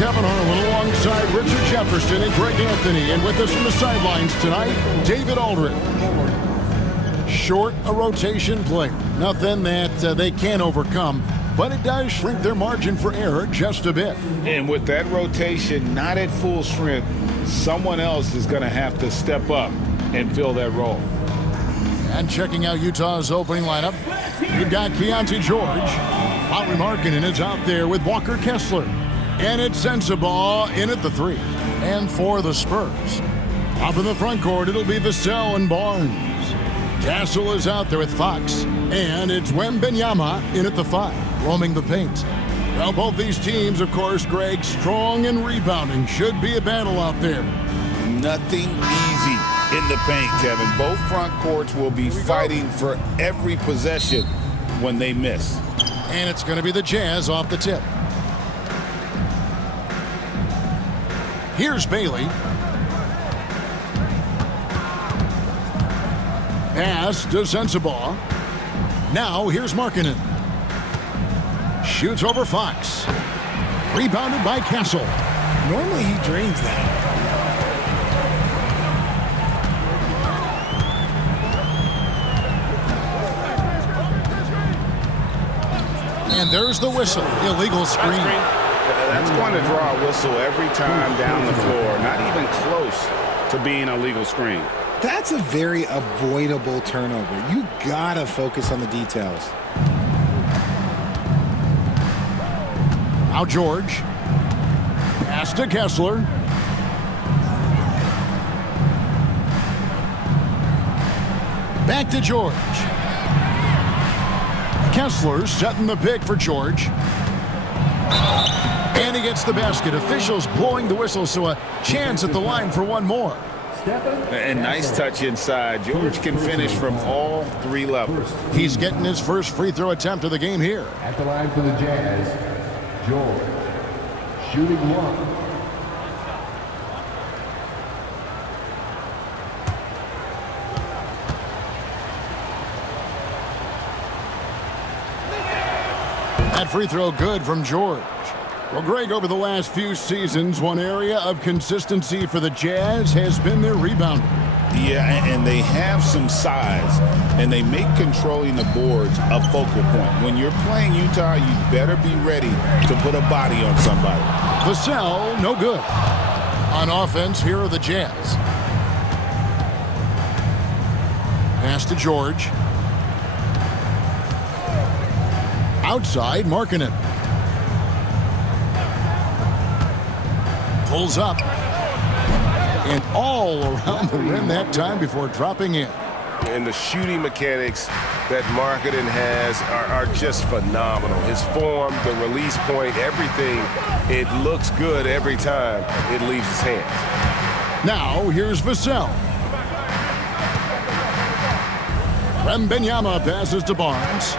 Kevin Harlan alongside Richard Jefferson and Greg Anthony. And with us from the sidelines tonight, David Aldridge. Short a rotation player. Nothing that they can't overcome, but it does shrink their margin for error just a bit. And with that rotation not at full strength, someone else is going to have to step up and fill that role. And checking out Utah's opening lineup, you've got Keontae George. Lauri Markkanen is out there with Walker Kessler. And it's Sensabaugh in at the 3. And for the Spurs, up in the front court, it'll be Vassell and Barnes. Castle is out there with Fox. And it's Wembanyama in at the 5, roaming the paint. Well, both these teams, of course, Greg, strong and rebounding. Should be a battle out there. Nothing easy in the paint, Kevin. Both front courts will be fighting for every possession when they miss. And it's going to be the Jazz off the tip. Here's Bailey. Pass to Sensabaugh. Now here's Markkanen. Shoots over Fox. Rebounded by Castle. Normally he drains that. And there's the whistle. Illegal screen. That's going to draw a whistle every time down the floor. Not even close to being a legal screen. That's a very avoidable turnover. You gotta focus on the details. Now George. Pass to Kessler. Back to George. Kessler setting the pick for George. And he gets the basket. Officials blowing the whistle, so a chance at the line for one more. And nice touch inside. George can finish from all 3 levels. He's getting his first free throw attempt of the game here. At the line for the Jazz, George, shooting 1. That free throw good from George. Well, Greg, over the last few seasons, one area of consistency for the Jazz has been their rebounding. Yeah, and they have some size, and they make controlling the boards a focal point. When you're playing Utah, you better be ready to put a body on somebody. Vassell, no good. On offense, here are the Jazz. Pass to George. Outside, Markkanen. Pulls up. And all around the rim that time before dropping in. And the shooting mechanics that Markkanen has are just phenomenal. His form, the release point, everything, it looks good every time it leaves his hands. Now, here's Vassell. Wembanyama passes to Barnes.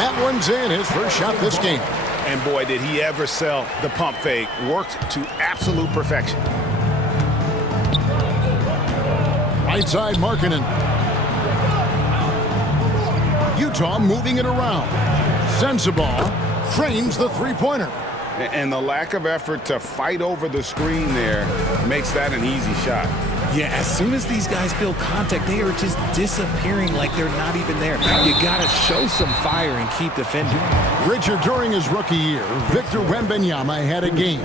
That one's in, his first shot this game. And boy, did he ever sell the pump fake. Worked to absolute perfection. Right side, Markkanen. Utah moving it around. Sensabaugh frames the three-pointer. And the lack of effort to fight over the screen there makes that an easy shot. Yeah, as soon as these guys feel contact, they are just disappearing like they're not even there. You got to show some fire and keep defending. Richard, during his rookie year, Victor Wembanyama had a game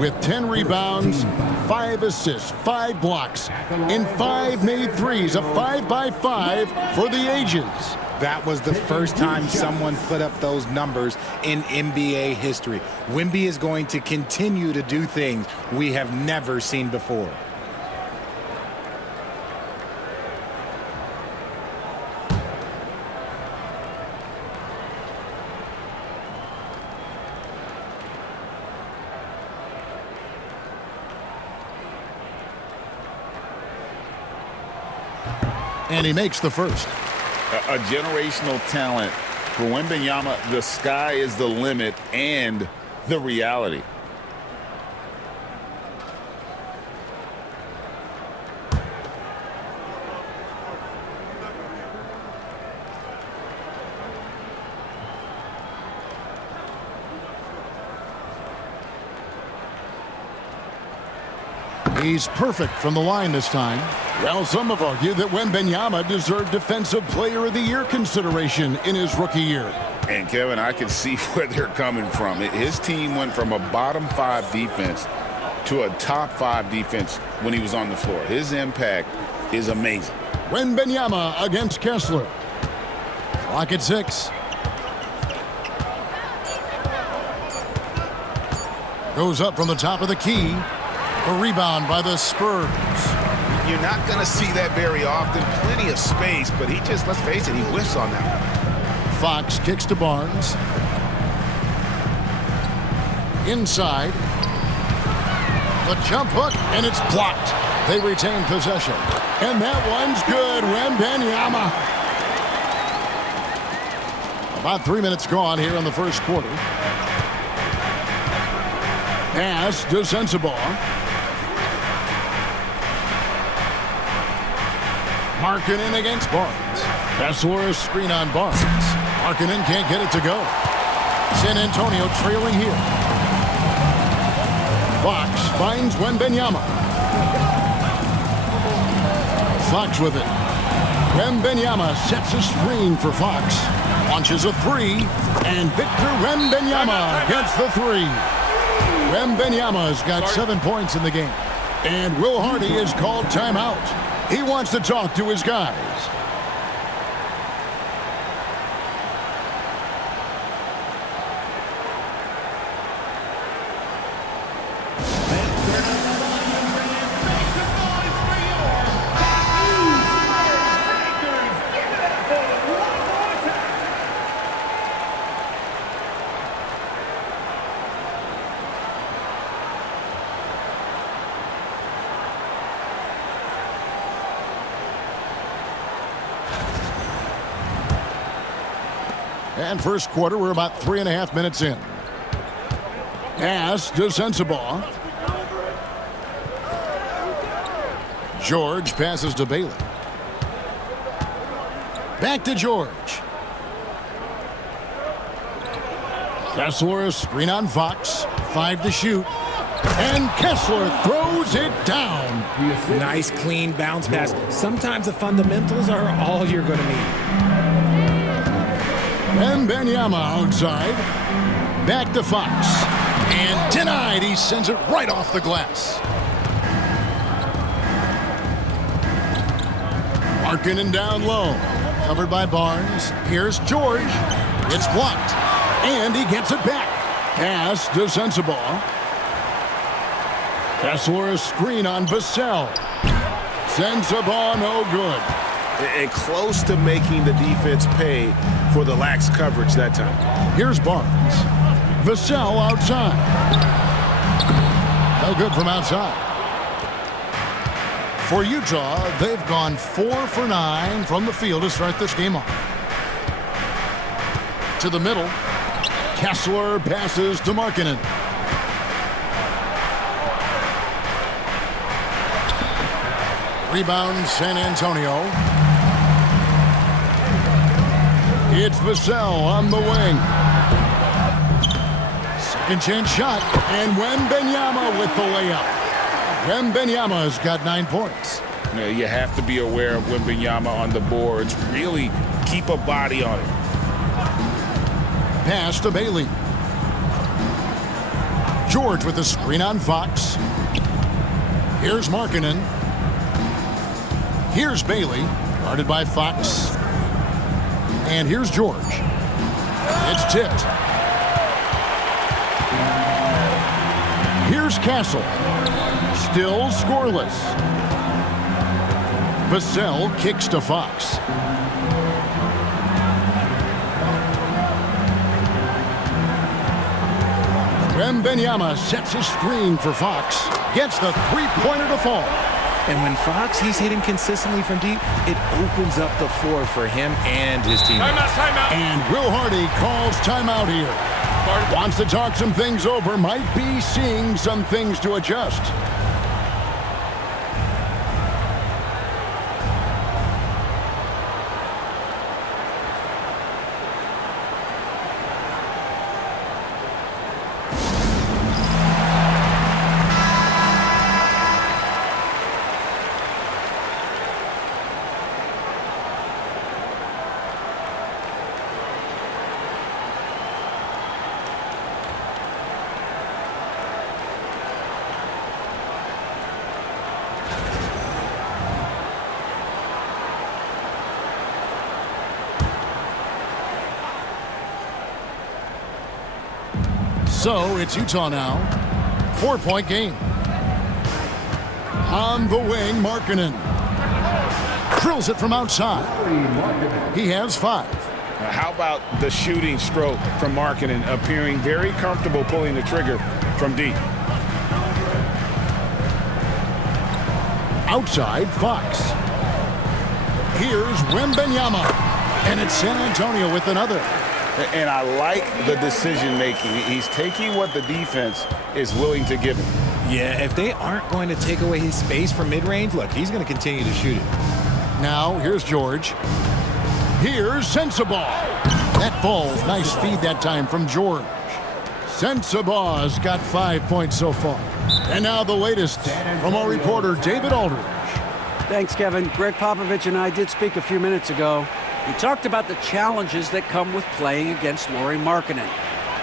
with 10 rebounds, 5 assists, 5 blocks, and 5 made threes, a 5-by-5 for the ages. That was the first time someone put up those numbers in NBA history. Wemby is going to continue to do things we have never seen before. And he makes the first. A generational talent. For Wembanyama, the sky is the limit and the reality. He's perfect from the line this time. Well, some have argued that Wembanyama deserved Defensive Player of the Year consideration in his rookie year. And, Kevin, I can see where they're coming from. His team went from a bottom 5 defense to a top 5 defense when he was on the floor. His impact is amazing. Wembanyama against Kessler. Clock at 6. Goes up from the top of the key. A rebound by the Spurs. You're not going to see that very often. Plenty of space, but he just, let's face it, he whiffs on that one. Fox kicks to Barnes. Inside. The jump hook, and it's blocked. They retain possession. And that one's good. Wembanyama. About 3 minutes gone here in the first quarter. Pass to Sensabaugh. Markkanen against Barnes. Kessler screen on Barnes. Markkanen can't get it to go. San Antonio trailing here. Fox finds Wembanyama. Fox with it. Wembanyama sets a screen for Fox. Launches a 3. And Victor Wembanyama gets the 3. Wembanyama's got 7 points in the game. And Will Hardy is called timeout. He wants to talk to his guys. And first quarter, we're about 3.5 minutes in. Pass to Sensabaugh. George passes to Bailey. Back to George. Kessler screen on Fox. 5 to shoot. And Kessler throws it down. Nice, clean bounce pass. Sometimes the fundamentals are all you're going to need. Wembanyama outside. Back to Fox. And denied. He sends it right off the glass. Markkanen down low. Covered by Barnes. Here's George. It's blocked. And he gets it back. Pass to Sensabaugh. Kessler screen on Vassell. Sensabaugh no good. And close to making the defense pay for the lax coverage that time. Here's Barnes. Vassell outside. No good from outside. For Utah, they've gone 4 for 9 from the field to start this game off. To the middle. Kessler passes to Markkanen. Rebound San Antonio. It's Vassell on the wing. Second chance shot. And Wembanyama with the layup. Wembanyama's got 9 points. You have to be aware of Wembanyama on the boards. Really keep a body on it. Pass to Bailey. George with the screen on Fox. Here's Markkanen. Here's Bailey, guarded by Fox. And here's George. It's tipped. Here's Castle. Still scoreless. Vassell kicks to Fox. Wembanyama sets a screen for Fox. Gets the three-pointer to fall. And when Fox, he's hitting consistently from deep, it opens up the floor for him and his team. Timeout. And Will Hardy calls timeout here. Wants to talk some things over. Might be seeing some things to adjust. So it's Utah now. 4-point game. On the wing, Markkanen. Drills it from outside. He has 5. How about the shooting stroke from Markkanen, appearing very comfortable pulling the trigger from deep. Outside, Fox. Here's Wembanyama. And it's San Antonio with another. And I like the decision-making. He's taking what the defense is willing to give him. Yeah, if they aren't going to take away his space from mid-range, look, he's going to continue to shoot it. Now, here's George. Here's Sensabaugh. That ball, nice feed that time from George. Sensabaugh's got 5 points so far. And now the latest from our reporter, David Aldridge. Thanks, Kevin. Greg Popovich and I did speak a few minutes ago. We talked about the challenges that come with playing against Lauri Markkanen.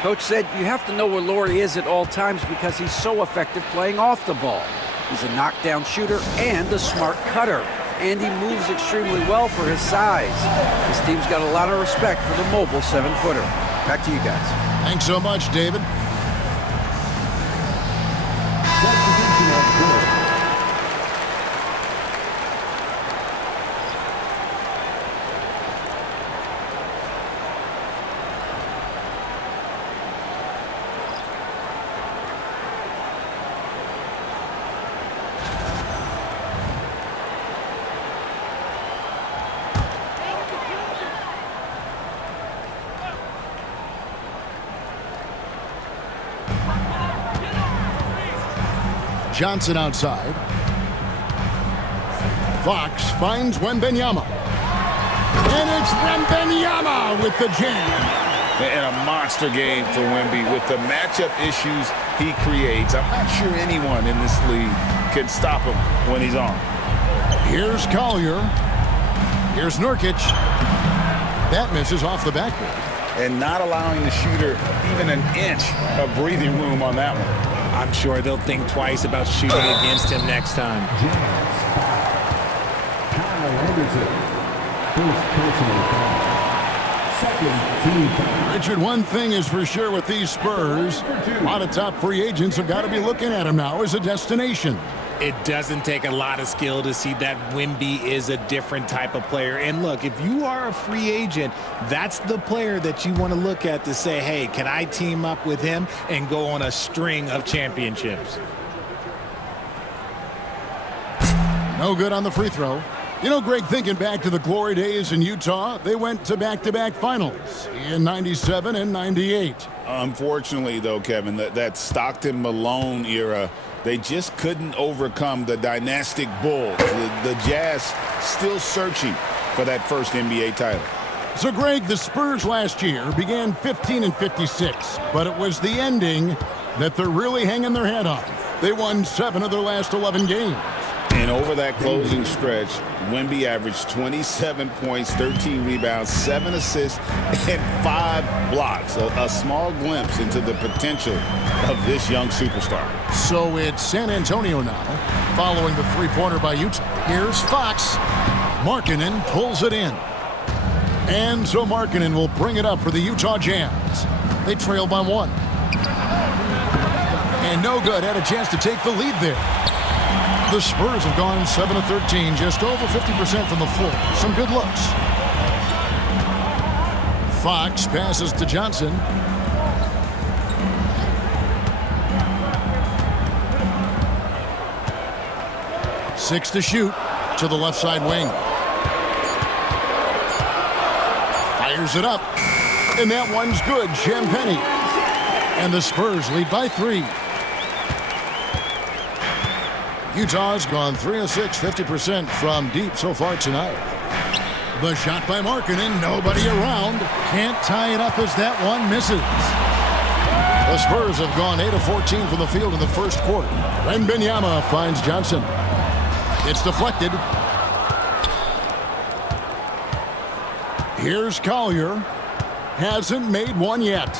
Coach said you have to know where Lauri is at all times because he's so effective playing off the ball. He's a knockdown shooter and a smart cutter. And he moves extremely well for his size. His team's got a lot of respect for the mobile 7-footer. Back to you guys. Thanks so much, David. Johnson outside. Fox finds Wembanyama. And it's Wembanyama with the jam. And a monster game for Wemby with the matchup issues he creates. I'm not sure anyone in this league can stop him when he's on. Here's Collier. Here's Nurkic. That misses off the backboard. And not allowing the shooter even an inch of breathing room on that one. I'm sure they'll think twice about shooting against him next time. Kyle Anderson, first personal foul. Second team foul. Richard, one thing is for sure with these Spurs, a lot of top free agents have got to be looking at him now as a destination. It doesn't take a lot of skill to see that Wemby is a different type of player. And look, if you are a free agent, that's the player that you want to look at to say, hey, can I team up with him and go on a string of championships? No good on the free throw. You know, Greg, thinking back to the glory days in Utah, they went to back-to-back finals in 97 and 98. Unfortunately, though, Kevin, that Stockton-Malone era, they just couldn't overcome the dynastic Bulls. The Jazz still searching for that first NBA title. So, Greg, the Spurs last year began 15 and 56, but it was the ending that they're really hanging their head on. They won 7 of their last 11 games. And over that closing stretch, Wemby averaged 27 points, 13 rebounds, 7 assists, and 5 blocks. A small glimpse into the potential of this young superstar. So it's San Antonio now, following the three-pointer by Utah. Here's Fox. Markkanen pulls it in. And so Markkanen will bring it up for the Utah Jazz. They trail by 1. And no good, had a chance to take the lead there. The Spurs have gone 7 of 13, just over 50% from the floor. Some good looks. Fox passes to Johnson. Six to shoot to the left side wing. Fires it up. And that one's good. Champagny. And the Spurs lead by 3. Utah's gone 3 of 6, 50% from deep so far tonight. The shot by Markkanen, nobody around. Can't tie it up as that one misses. The Spurs have gone 8 of 14 from the field in the first quarter. Wembanyama finds Johnson. It's deflected. Here's Collier. Hasn't made one yet.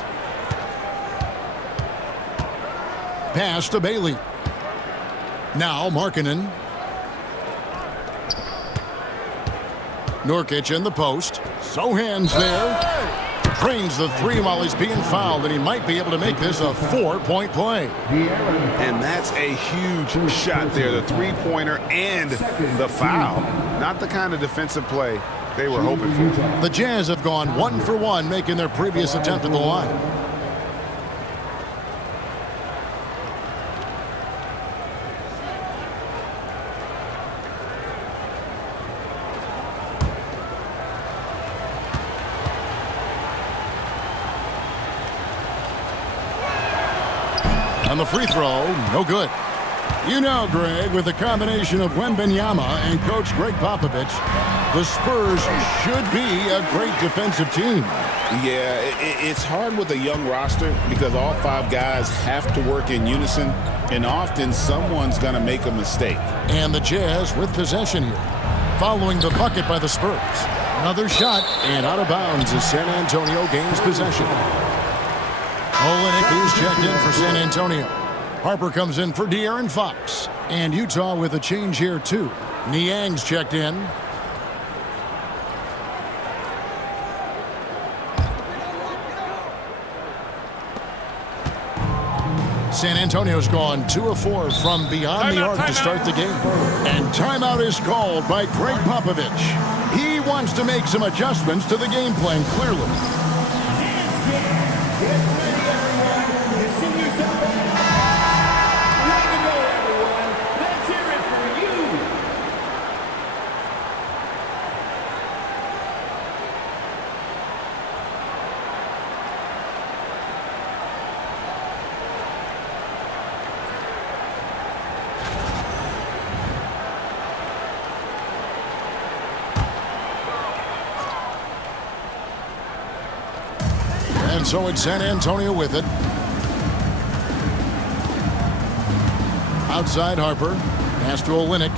Pass to Bailey. Now Markkanen. Nurkic in the post. Sohan's there. Drains the three while he's being fouled, and he might be able to make this a 4-point play. And that's a huge shot there, the three-pointer and the foul. Not the kind of defensive play they were hoping for. The Jazz have gone 1 for 1, making their previous attempt at the line. And the free throw, no good. You know, Greg, with the combination of Wembanyama and Coach Greg Popovich, the Spurs should be a great defensive team. Yeah, it's hard with a young roster because all 5 guys have to work in unison, and often someone's going to make a mistake. And the Jazz with possession here, following the bucket by the Spurs. Another shot, and out of bounds as San Antonio gains possession. Olenek is checked in for San Antonio. Harper comes in for De'Aaron Fox. And Utah with a change here, too. Niang's checked in. San Antonio's gone 2 of 4 from beyond the arc to start the game. And timeout is called by Greg Popovich. He wants to make some adjustments to the game plan, clearly. And so it's San Antonio with it. Outside Harper. Pass to Olenek.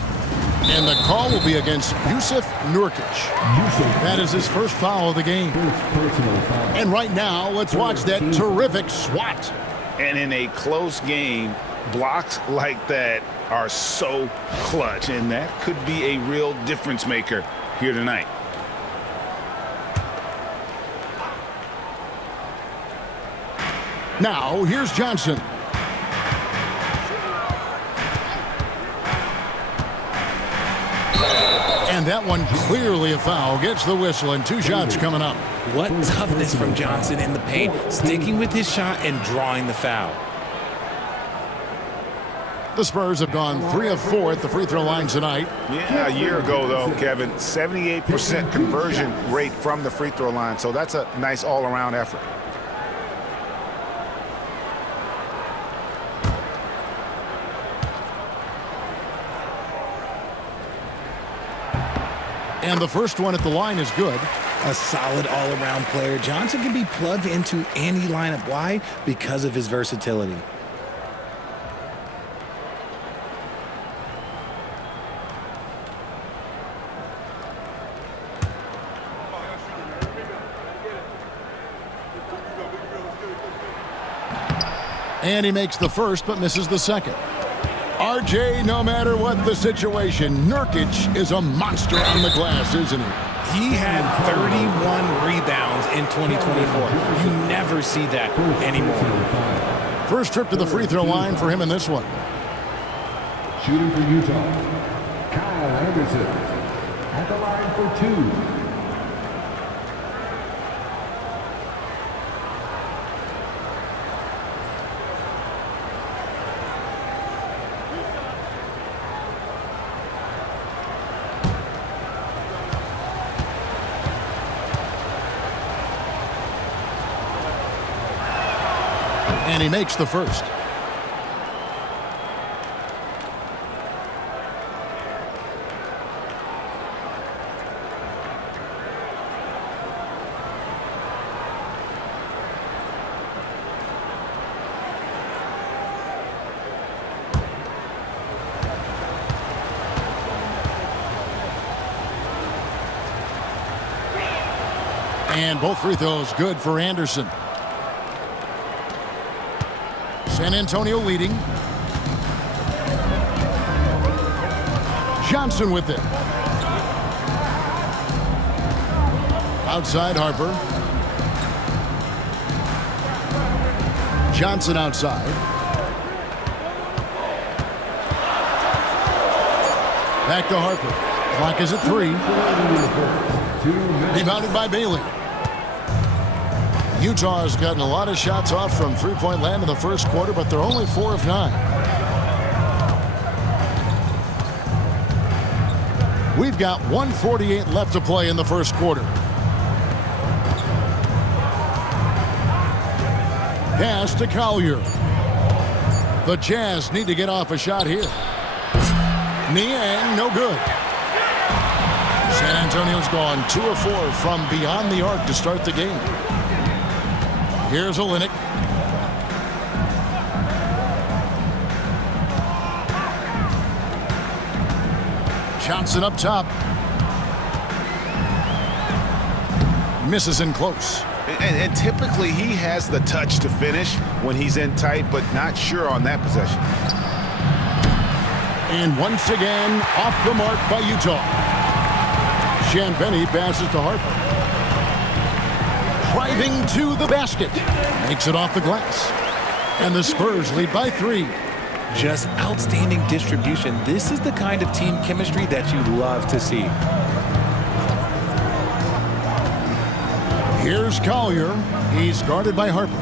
And the call will be against Jusuf Nurkic. That is his first foul of the game. And right now, let's watch that terrific swat. And in a close game, blocks like that are so clutch, and that could be a real difference maker here tonight. Now, here's Johnson. And that one clearly a foul. Gets the whistle, and 2 shots coming up. What toughness from Johnson in the paint, sticking with his shot and drawing the foul. The Spurs have gone 3 of 4 at the free throw line tonight. Yeah, a year ago, though, Kevin, 78% conversion rate from the free throw line. So that's a nice all-around effort. And the first one at the line is good. A solid all-around player. Johnson can be plugged into any lineup. Why? Because of his versatility. And he makes the first but misses the second. RJ, no matter what the situation, Nurkic is a monster on the glass, isn't he? He had 31 rebounds in 2024. You never see that anymore. First trip to the free throw line for him in this one. Shooting for Utah, Kyle Anderson. At the line for 2. And he makes the first. And both free throws good for Anderson. San Antonio leading. Johnson with it. Outside Harper. Johnson outside. Back to Harper. Clock is at 3. Rebounded by Bailey. Utah has gotten a lot of shots off from three-point land in the first quarter, but they're only 4 of 9. We've got 1:48 left to play in the first quarter. Pass to Collier. The Jazz need to get off a shot here. Niang, no good. San Antonio's gone 2 of 4 from beyond the arc to start the game. Here's Olynyk. Johnson up top. Misses in close. And typically he has the touch to finish when he's in tight, but not sure on that possession. And once again, off the mark by Utah. Champagnie passes to Harper. Driving to the basket. Makes it off the glass. And the Spurs lead by 3. Just outstanding distribution. This is the kind of team chemistry that you love to see. Here's Collier. He's guarded by Harper.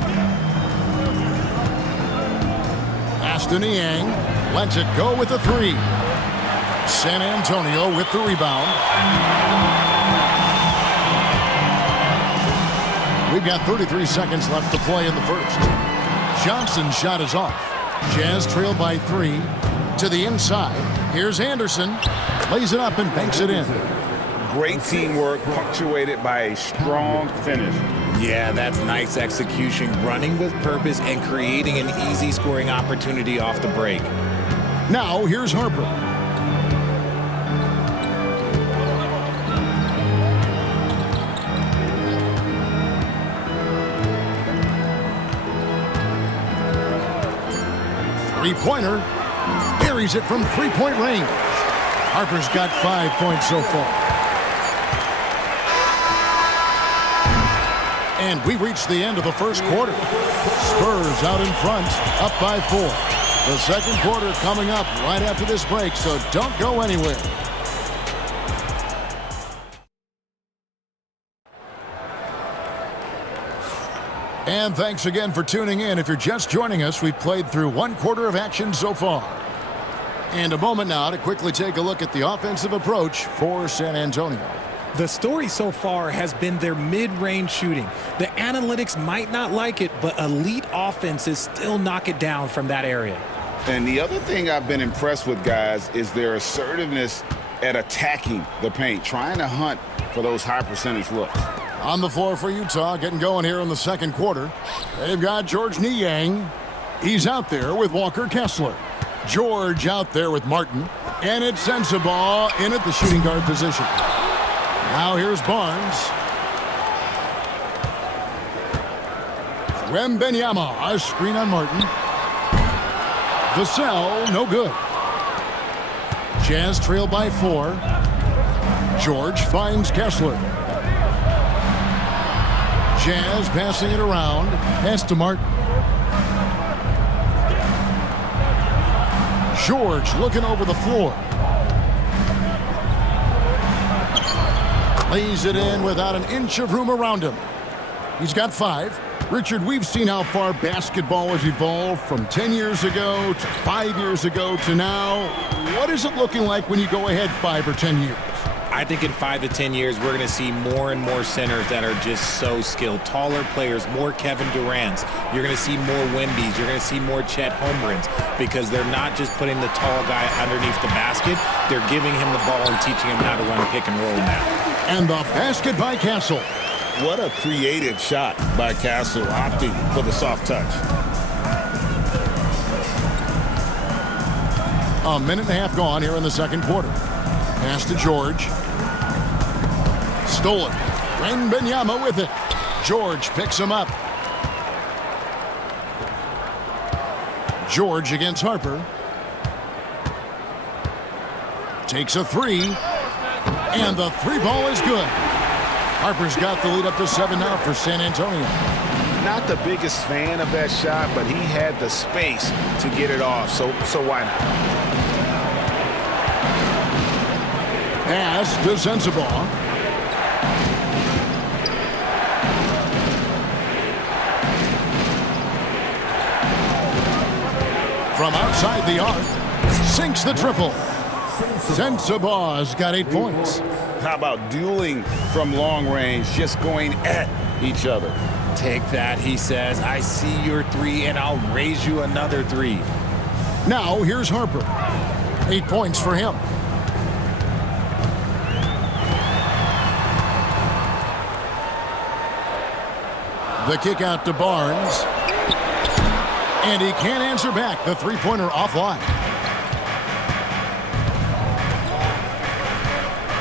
Pass to Niang. Lets it go with a 3. San Antonio with the rebound. We've got 33 seconds left to play in the first. Johnson's shot is off. Jazz trail by 3 to the inside. Here's Anderson. Lays it up and banks it in. Great teamwork punctuated by a strong finish. Yeah, that's nice execution, running with purpose and creating an easy scoring opportunity off the break. Now here's Harper. Three-pointer. Buries it from three-point range. Harper's got 5 points so far. And we reached the end of the first quarter. Spurs out in front, up by 4. The second quarter coming up right after this break, so don't go anywhere. And thanks again for tuning in. If you're just joining us, we've played through 1 quarter of action so far. And a moment now to quickly take a look at the offensive approach for San Antonio. The story so far has been their mid-range shooting. The analytics might not like it, but elite offenses still knock it down from that area. And the other thing I've been impressed with, guys, is their assertiveness at attacking the paint, trying to hunt for those high percentage looks. On the floor for Utah, getting going here in the second quarter. They've got George Niang. He's out there with Walker Kessler. George out there with Martin. And it's Sensabaugh in at the shooting guard position. Now here's Barnes. Wembenyama, a screen on Martin. Vassell, no good. Jazz trail by 4. George finds Kessler. Jazz passing it around. Pass to Martin. George looking over the floor. Lays it in without an inch of room around him. He's got 5. Richard, we've seen how far basketball has evolved from 10 years ago to 5 years ago to now. What is it looking like when you go ahead 5 or 10 years? I think in 5 to 10 years, we're going to see more and more centers that are just so skilled. Taller players, more Kevin Durant's. You're going to see more Wemby's. You're going to see more Chet Holmgrens because they're not just putting the tall guy underneath the basket. They're giving him the ball and teaching him how to run pick and roll now. And the basket by Castle. What a creative shot by Castle, opting for the soft touch. A minute and a half gone here in the second quarter. Pass to George. Stolen. Wembenyama with it. George picks him up. George against Harper. Takes a 3. And the 3 ball is good. Harper's got the lead up to 7 now for San Antonio. Not the biggest fan of that shot, but he had the space to get it off, so why not? Pass to Sensabaugh. From outside the arc, sinks the triple. Sensabaugh's got 8 points. How about dueling from long range, just going at each other? Take that, he says. I see your 3, and I'll raise you another 3. Now here's Harper. 8 points for him. The kick out to Barnes. And he can't answer back. The three-pointer offline.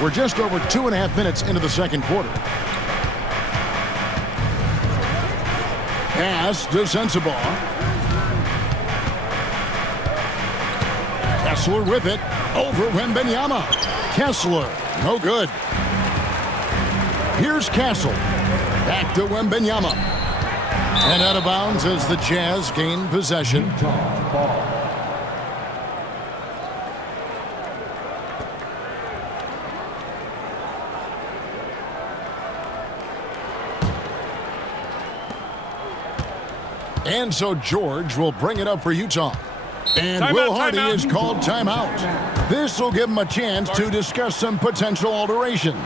We're just over 2.5 minutes into the second quarter. Pass to Sensabaugh. Kessler with it. Over Wembanyama. Kessler. No good. Here's Castle. Back to Wembanyama. And out of bounds as the Jazz gain possession. Utah ball. And so George will bring it up for Utah. And Timeout, Will Hardy timeout. is called timeout. This will give him a chance to discuss some potential alterations.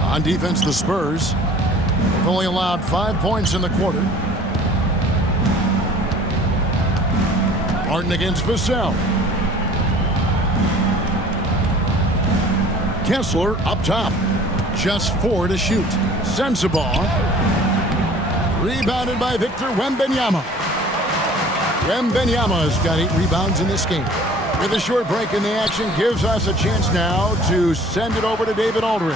On defense, the Spurs have only allowed 5 points in the quarter. Martin against Vassell. Kessler up top. Just 4 to shoot. Sensabaugh. Rebounded by Victor Wembanyama. Wembanyama's got 8 rebounds in this game. With a short break in the action, gives us a chance now to send it over to David Aldridge.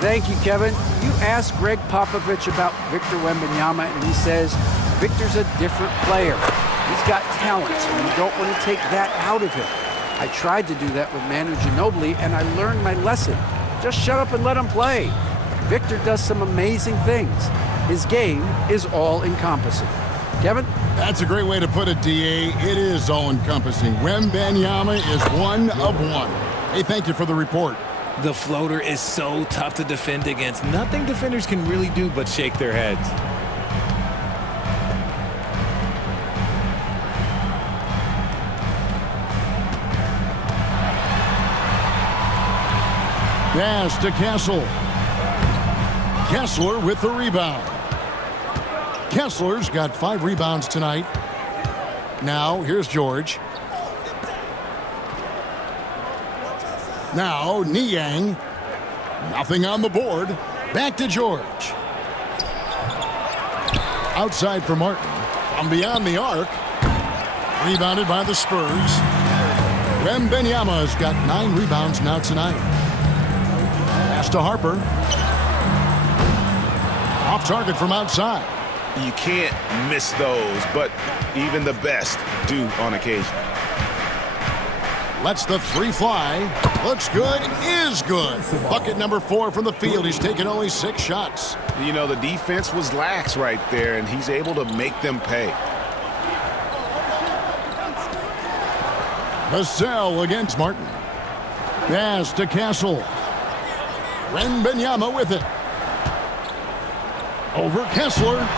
Thank you, Kevin. You asked Greg Popovich about Victor Wembanyama, and he says Victor's a different player. He's got talent, so you don't want to take that out of him. I tried to do that with Manu Ginobili, and I learned my lesson. Just shut up and let him play. Victor does some amazing things. His game is all-encompassing. Kevin? That's a great way to put it, D.A. It is all-encompassing. Wembanyama is one of one. Hey, thank you for the report. The floater is so tough to defend against. Nothing defenders can really do but shake their heads. Pass to Castle. Kessler with the rebound. Kessler's got 5 rebounds tonight. Now, here's George. Now, Niang. Nothing on the board. Back to George. Outside for Martin. From beyond the arc. Rebounded by the Spurs. Wembanyama's got 9 rebounds now tonight. Pass to Harper. Off target from outside. You can't miss those, but even the best do on occasion. Lets the 3 fly. Looks good. Is good. Bucket number 4 from the field. He's taken only 6 shots. You know, the defense was lax right there, and he's able to make them pay. Vassell against Martin. Pass to Castle. Wembanyama with it. Over Kessler.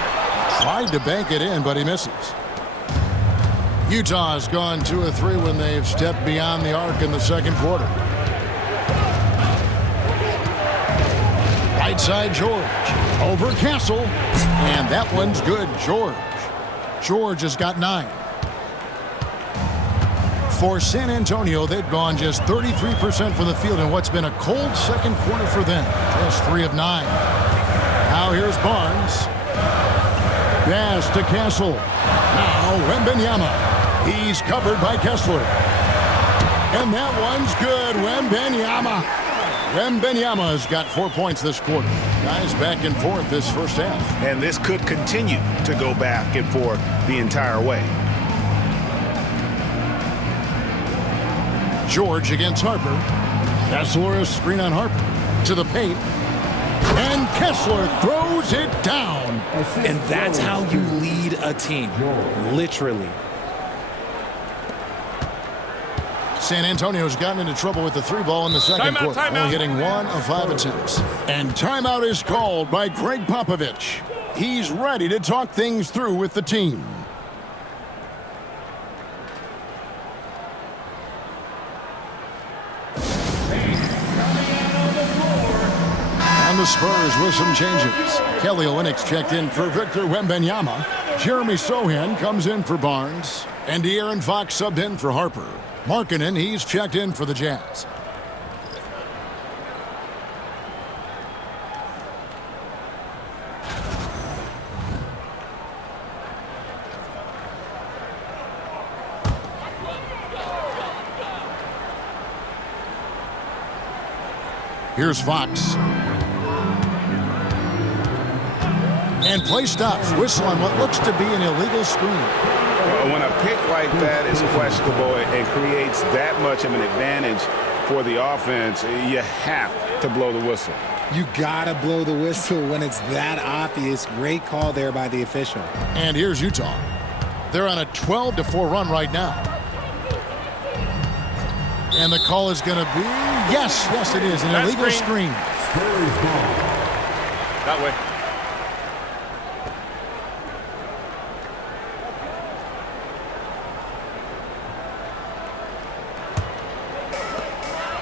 Tried to bank it in, but he misses. Utah's gone 2 of 3 when they've stepped beyond the arc in the second quarter. Right side, George. Over Castle. And that one's good, George. George has got 9. For San Antonio, they've gone just 33% from the field in what's been a cold second quarter for them. Just 3 of 9. Now here's Barnes. Pass to Castle. Now Wembanyama. He's covered by Kessler. And that one's good. Wembanyama. Wembanyama's got 4 points this quarter. Guys back and forth this first half. And this could continue to go back and forth the entire way. George against Harper. Kessler a screen on Harper. To the paint. And Kessler throws it down. And that's how you lead a team. Literally. San Antonio's gotten into trouble with the 3-ball in the second quarter. Only hitting 1 of 5 attempts. And timeout is called by Greg Popovich. He's ready to talk things through with the team. And the Spurs with some changes. Kelly Olynyk's checked in for Victor Wembanyama. Jeremy Sohan comes in for Barnes. And De'Aaron Fox subbed in for Harper. Markkanen, he's checked in for the Jazz. Here's Fox. And play stops. Whistle on what looks to be an illegal screen. When a pick like that is questionable and creates that much of an advantage for the offense, you have to blow the whistle. You gotta blow the whistle when it's that obvious. Great call there by the official. And here's Utah. They're on a 12-4 run right now. And the call is going to be, yes, it is, an illegal screen. That way.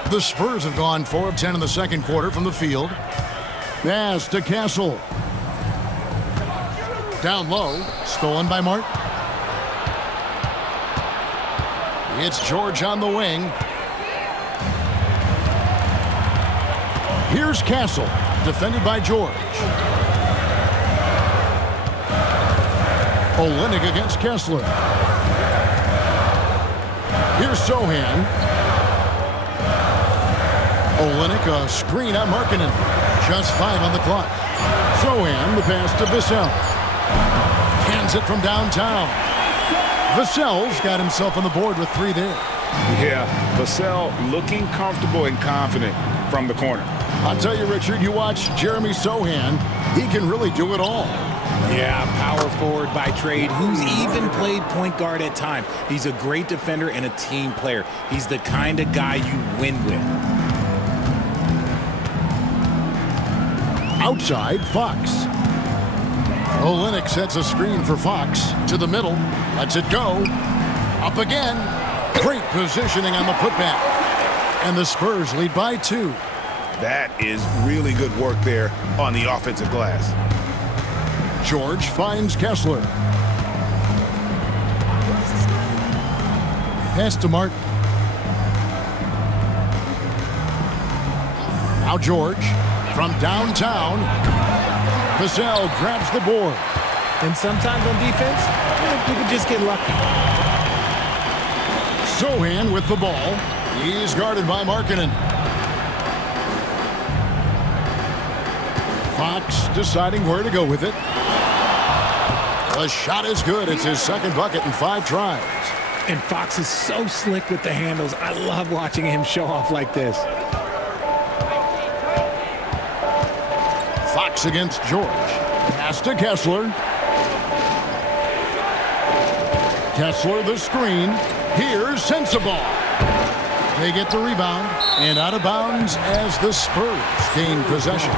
The Spurs have gone 4 of 10 in the second quarter from the field. Pass to Castle. Down low, stolen by Martin. It's George on the wing. Here's Castle, defended by George. Olynyk against Kessler. Here's Sohan. Olynyk, a screen on Markkanen. Just 5 on the clock. Sohan, the pass to Vassell. Hands it from downtown. Vassell's got himself on the board with 3 there. Yeah, Vassell looking comfortable and confident from the corner. I'll tell you, Richard, you watch Jeremy Sohan, he can really do it all. Yeah, power forward by trade, who's even played point guard at times. He's a great defender and a team player. He's the kind of guy you win with. Outside, Fox. Olynyk sets a screen for Fox. To the middle. Lets it go. Up again. Great positioning on the putback. And the Spurs lead by 2. That is really good work there on the offensive glass. George finds Kessler. Pass to Martin. Now George. From downtown, Vassell grabs the board. And sometimes on defense, you can just get lucky. Sohan with the ball. He's guarded by Markkanen. Fox deciding where to go with it. The shot is good. It's his second bucket in 5 tries. And Fox is so slick with the handles. I love watching him show off like this. Fox against George. Pass to Kessler. Kessler the screen. Here's Sensabaugh. They get the rebound and out of bounds as the Spurs gain possession.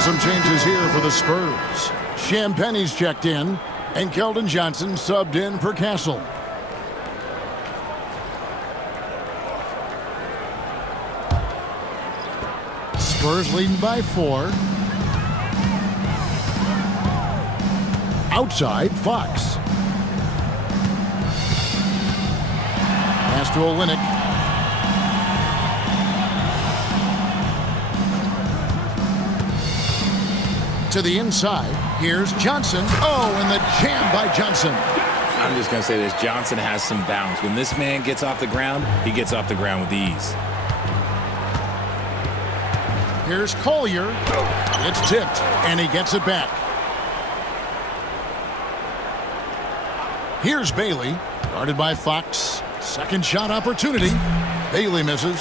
Some changes here for the Spurs. Champagne's checked in and Keldon Johnson subbed in for Castle. Spurs leading by 4. Outside, Fox. Pass to Olynyk. To the inside. Here's Johnson. Oh, and the jam by Johnson. I'm just going to say this. Johnson has some bounce. When this man gets off the ground, he gets off the ground with ease. Here's Collier. It's tipped, and he gets it back. Here's Bailey, guarded by Fox. Second shot opportunity. Bailey misses.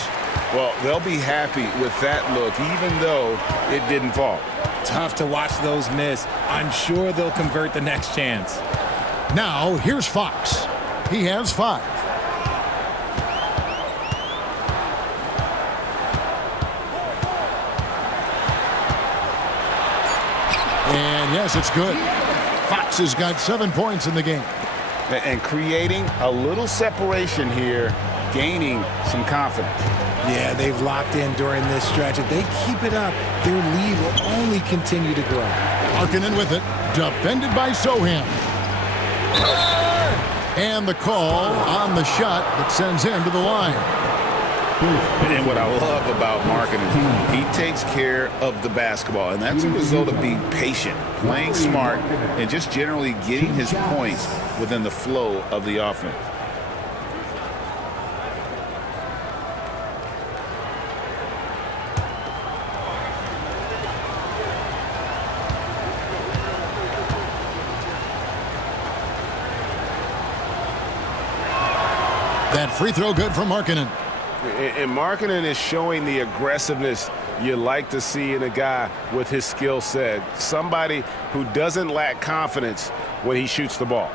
Well, they'll be happy with that look, even though it didn't fall. Tough to watch those miss. I'm sure they'll convert the next chance. Now, here's Fox. He has 5. And yes, it's good. Fox has got 7 points in the game. And creating a little separation here, gaining some confidence. Yeah, they've locked in during this stretch. If they keep it up, their lead will only continue to grow. Markkanen with it, defended by Sohan. And the call on the shot that sends him to the line. And what I love about Markkanen, he takes care of the basketball, and that's a result of being patient, playing smart, and just generally getting his points within the flow of the offense. That free throw good from Markkanen. And Markkanen is showing the aggressiveness you like to see in a guy with his skill set. Somebody who doesn't lack confidence when he shoots the ball.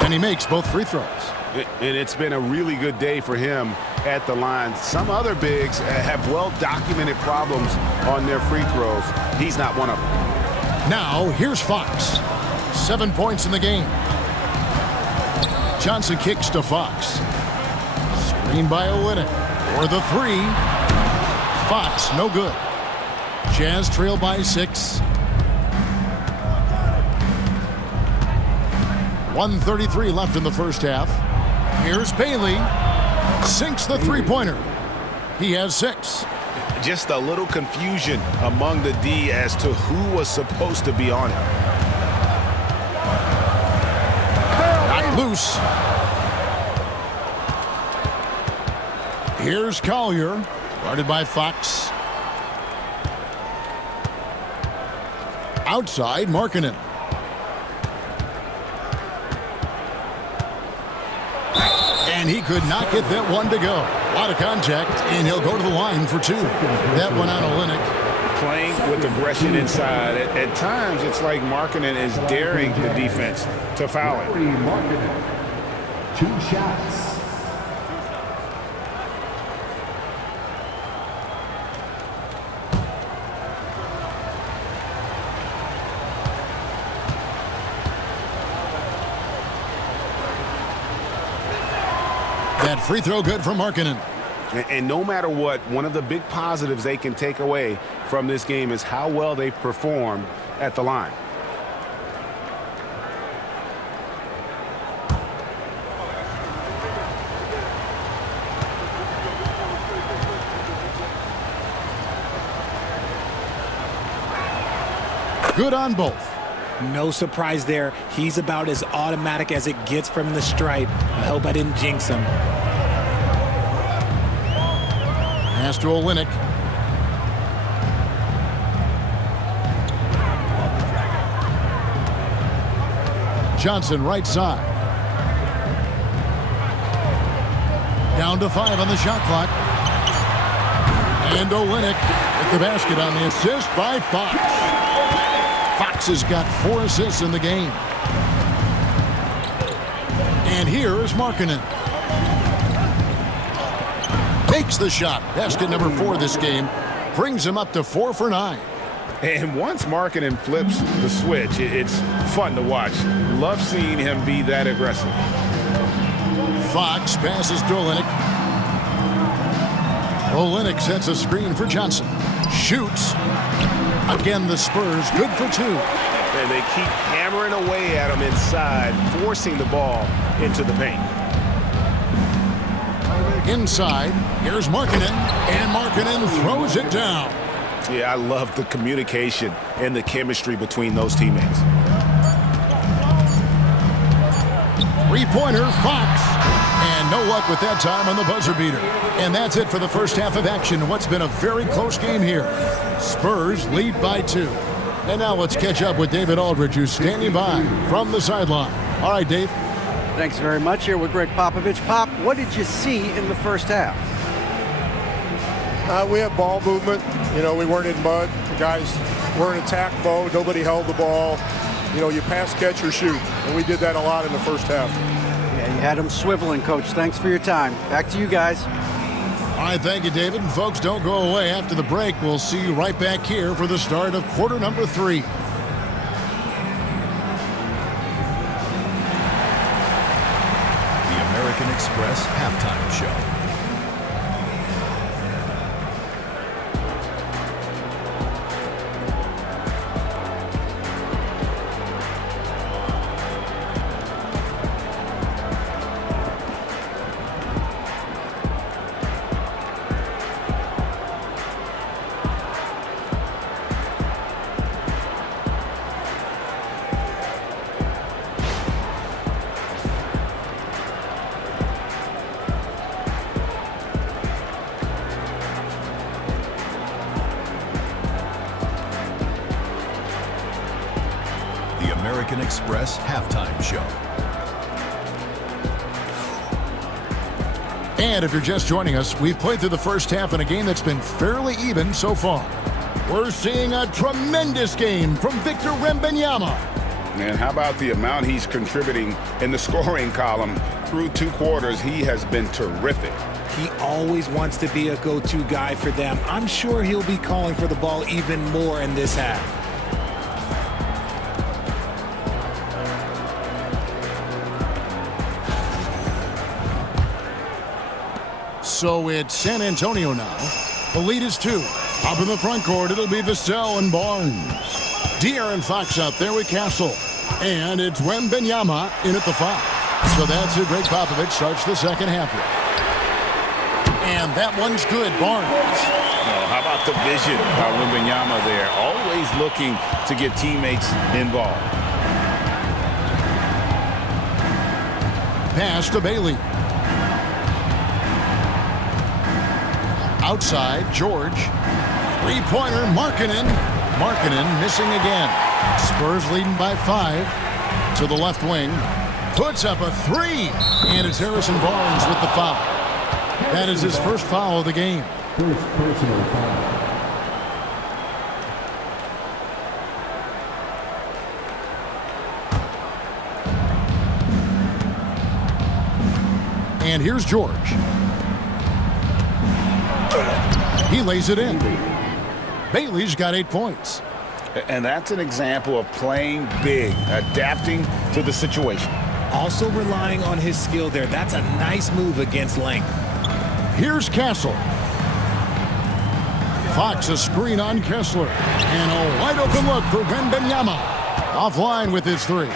And he makes both free throws. And it's been a really good day for him at the line. Some other bigs have well-documented problems on their free throws. He's not one of them. Now, here's Fox. 7 points in the game. Johnson kicks to Fox. Screen by Olynyk. For the 3. Fox, no good. Jazz trail by 6. 1:33 left in the first half. Here's Bailey. Sinks the three-pointer. He has 6. Just a little confusion among the D as to who was supposed to be on it. Not loose. Here's Collier, guarded by Fox. Outside, Markkanen. And he could not get that one to go. A lot of contact, and he'll go to the line for 2. That one on Olynyk. Playing with aggression inside. At times, it's like Markkanen is daring the defense to foul it. Markkanen. 2 shots. That free throw good from Markkanen. And no matter what, one of the big positives they can take away from this game is how well they've performed at the line. Good on both. No surprise there. He's about as automatic as it gets from the stripe. I hope I didn't jinx him. Pass to Olynyk. Johnson right side. Down to 5 on the shot clock. And Olynyk with the basket on the assist by Fox. Fox has got 4 assists in the game. And here is Markkanen. Takes the shot. Basket number 4 this game. Brings him up to 4 for 9. And once Markkanen flips the switch, it's fun to watch. Love seeing him be that aggressive. Fox passes to Olynyk. Olenek sets a screen for Johnson. Shoots. Again, the Spurs good for 2. And they keep hammering away at him inside, forcing the ball into the paint. Inside, here's Markkanen, and Markkanen throws it down. Yeah, I love the communication and the chemistry between those teammates. Three-pointer, Fox. And no luck with that time on the buzzer beater. And that's it for the first half of action. What's been a very close game here. Spurs lead by 2. And now let's catch up with David Aldridge, who's standing by from the sideline. All right, Dave. Thanks very much. Here with Greg Popovich. Pop, what did you see in the first half? We had ball movement. You know, we weren't in mud. The guys were in attack mode. Nobody held the ball. You know, you pass, catch, or shoot. And we did that a lot in the first half. Yeah, you had them swiveling, Coach. Thanks for your time. Back to you guys. All right, thank you, David. And folks, don't go away. After the break, we'll see you right back here for the start of quarter number 3. The American Express halftime show. American Express halftime show. And if you're just joining us, we've played through the first half in a game that's been fairly even so far. We're seeing a tremendous game from Victor Wembanyama. And how about the amount he's contributing in the scoring column through 2 quarters? He has been terrific. He always wants to be a go-to guy for them. I'm sure he'll be calling for the ball even more in this half. So it's San Antonio now. The lead is 2. Up in the front court, it'll be Vassell and Barnes. De'Aaron Fox out there with Castle. And it's Wembanyama in at the 5. So that's who Greg Popovich starts the second half with. And that one's good, Barnes. Oh, how about the vision by Wembanyama there? Always looking to get teammates involved. Pass to Bailey. Outside, George. Three-pointer, Markkanen. Markkanen missing again. Spurs leading by 5. To the left wing. Puts up a 3. And it's Harrison Barnes with the foul. That is his first foul of the game. First personal foul. And here's George. He lays it in. Bailey's got 8 points. And that's an example of playing big, adapting to the situation. Also relying on his skill there. That's a nice move against length. Here's Castle. Fox a screen on Kessler. And a wide open look for Wembanyama. Offline with his 3.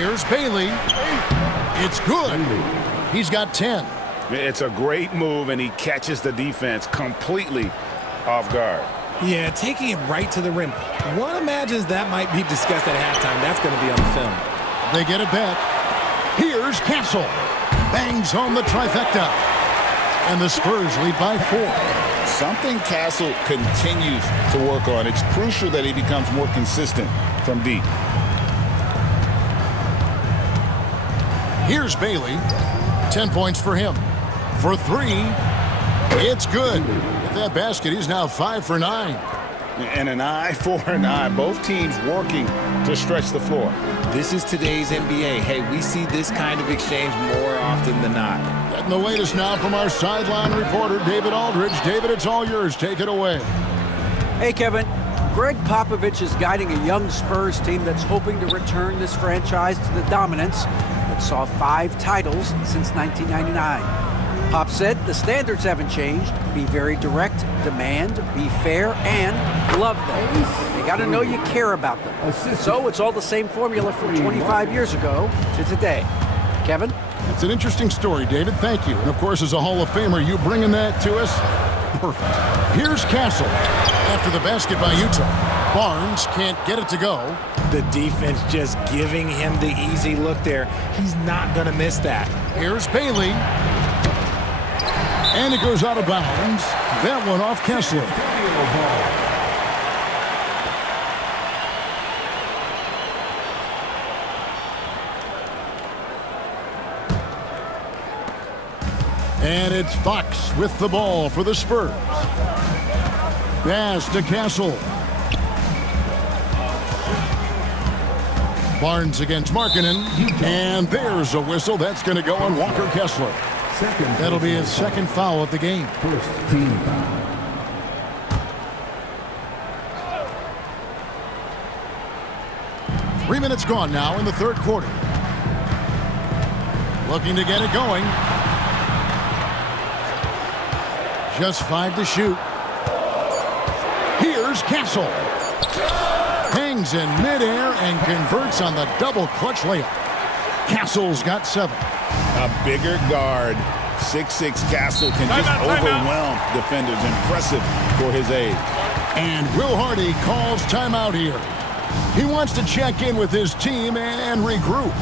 Here's Bailey. It's good. He's got 10. It's a great move, and he catches the defense completely off guard. Yeah, taking it right to the rim. One imagines that might be discussed at halftime. That's going to be on the film. They get it back. Here's Castle. Bangs home the trifecta. And the Spurs lead by 4. Something Castle continues to work on. It's crucial that he becomes more consistent from deep. Here's Bailey. 10 points for him. For 3, it's good. With that basket, he's now 5 for 9. And an eye for an eye. Both teams working to stretch the floor. This is today's NBA. Hey, we see this kind of exchange more often than not. Getting the latest now from our sideline reporter, David Aldridge. David, it's all yours. Take it away. Hey, Kevin. Greg Popovich is guiding a young Spurs team that's hoping to return this franchise to the dominance that that saw 5 titles since 1999. Pop said the standards haven't changed. Be very direct, demand, be fair, and love them. They got to know you care about them. So it's all the same formula from 25 years ago to today. Kevin? It's an interesting story, David. Thank you. And, of course, as a Hall of Famer, you bringing that to us? Perfect. Here's Castle after the basket by Utah. Barnes can't get it to go. The defense just giving him the easy look there. He's not going to miss that. Here's Bailey. And it goes out of bounds. That one off Kessler. And it's Fox with the ball for the Spurs. Pass to Castle. Barnes against Markkanen. And there's a whistle. That's going to go on Walker Kessler. That'll be his second foul of the game. First team foul. Three minutes gone now in the third quarter. Looking to get it going. Just 5 to shoot. Here's Castle. Hangs in midair and converts on the double clutch layup. Castle's got 7. A bigger guard, 6'6" Castle can just overwhelm defenders. Impressive for his age. And Will Hardy calls timeout here. He wants to check in with his team and regroup.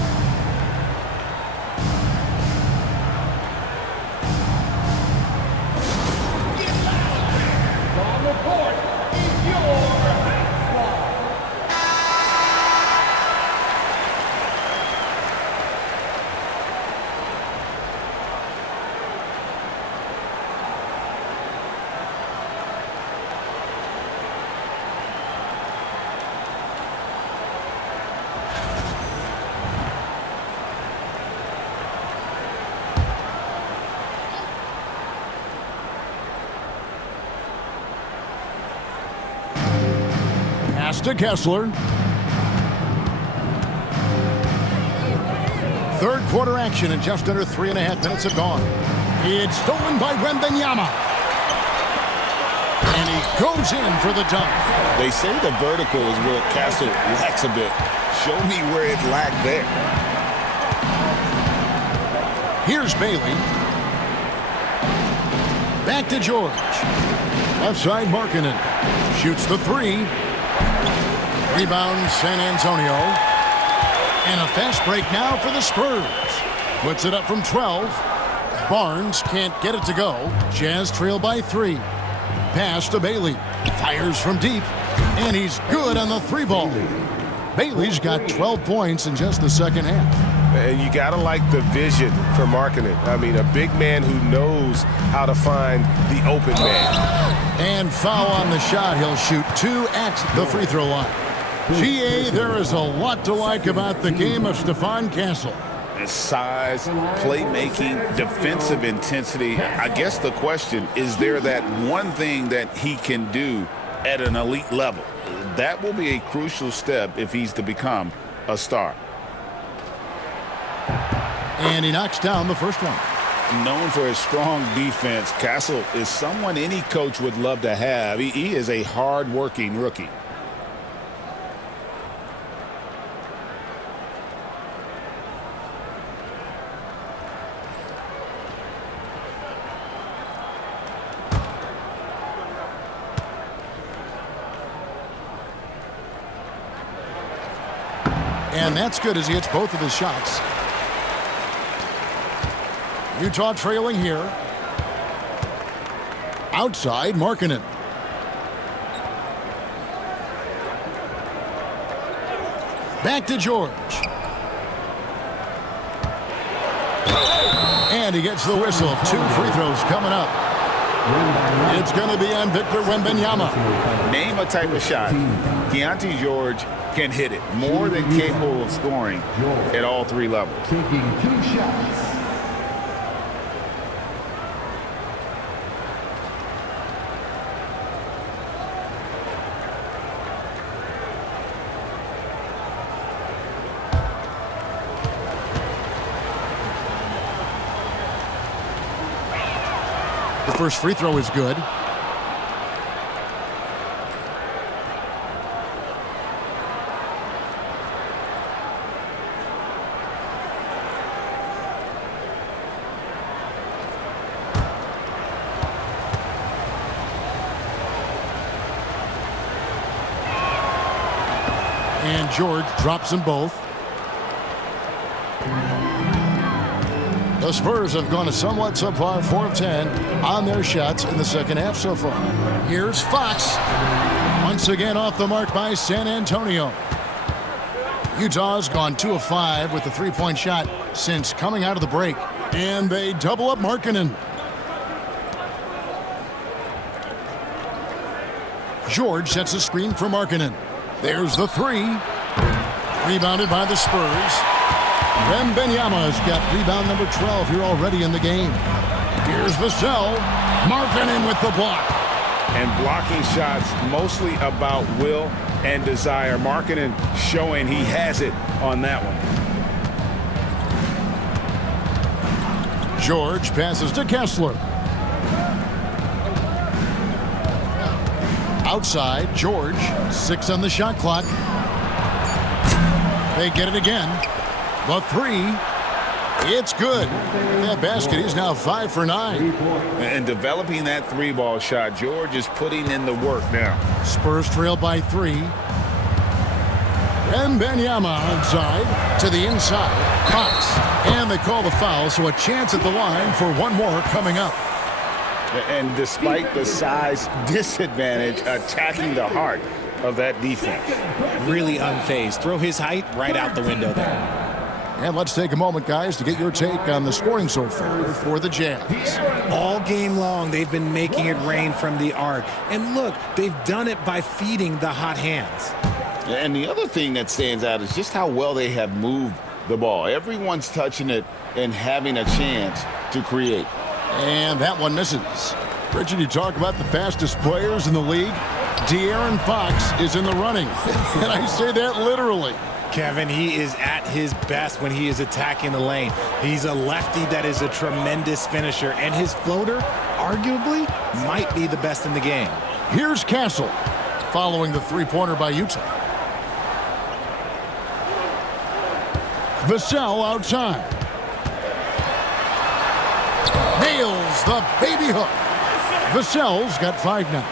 To Kessler. Third quarter action and just under 3.5 minutes have gone. It's stolen by Wembanyama. And he goes in for the dunk. They say the vertical is where Castle lacks a bit. Show me where it lacked there. Here's Bailey. Back to George. Left side Markkanen. Shoots the 3. Rebound San Antonio. And a fast break now for the Spurs. Puts it up from 12. Barnes can't get it to go. Jazz trail by 3. Pass to Bailey. Fires from deep. And he's good on the 3-ball. Bailey's got 12 points in just the second half. And you got to like the vision for Markkanen. I mean, a big man who knows how to find the open man. And foul on the shot. He'll shoot 2 at the free throw line. GA, there is a lot to like about the game of Stephon Castle. His size, playmaking, defensive intensity. I guess the question, is there that one thing that he can do at an elite level? That will be a crucial step if he's to become a star. And he knocks down the first one. Known for his strong defense, Castle is someone any coach would love to have. He is a hard-working rookie. And that's good as he hits both of his shots. Utah trailing here. Outside, Markkanen. Back to George. And he gets the whistle. 2 free throws coming up. It's going to be on Victor Wembanyama. Name a type of shot. Keontae George can hit it. More than capable of scoring at all 3 levels. Taking 2 shots. first free throw is good. And George drops them both. The Spurs have gone a somewhat subpar 4 of 10 on their shots in the second half so far. Here's Fox. Once again off the mark by San Antonio. Utah's gone 2 of 5 with the three-point shot since coming out of the break. And they double up Markkanen. George sets a screen for Markkanen. There's the three. Rebounded by the Spurs. Wembanyama's got rebound number 12 here already in the game. Here's Vassell. Markkanen with the block. And blocking shots mostly about will and desire. Markkanen showing he has it on that one. George passes to Kessler. Outside, George, 6 on the shot clock. They get it again. The three, it's good. That basket is now 5 for 9. And developing that three-ball shot, George is putting in the work now. Spurs trail by 3. Wembanyama outside to the inside. Fox. And they call the foul, so a chance at the line for one more coming up. And despite the size disadvantage, attacking the heart of that defense. Really unfazed. Throw his height right out the window there. And let's take a moment, guys, to get your take on the scoring so far for the Jazz. All game long, they've been making it rain from the arc. And look, they've done it by feeding the hot hands. And the other thing that stands out is just how well they have moved the ball. Everyone's touching it and having a chance to create. And that one misses. Richard, you talk about the fastest players in the league. De'Aaron Fox is in the running. And I say that literally. Kevin, he is at his best when he is attacking the lane. He's a lefty that is a tremendous finisher, and his floater, arguably, might be the best in the game. Here's Castle, following the three-pointer by Utah. Vassell outside. Nails the baby hook. Vassell's got 5 now.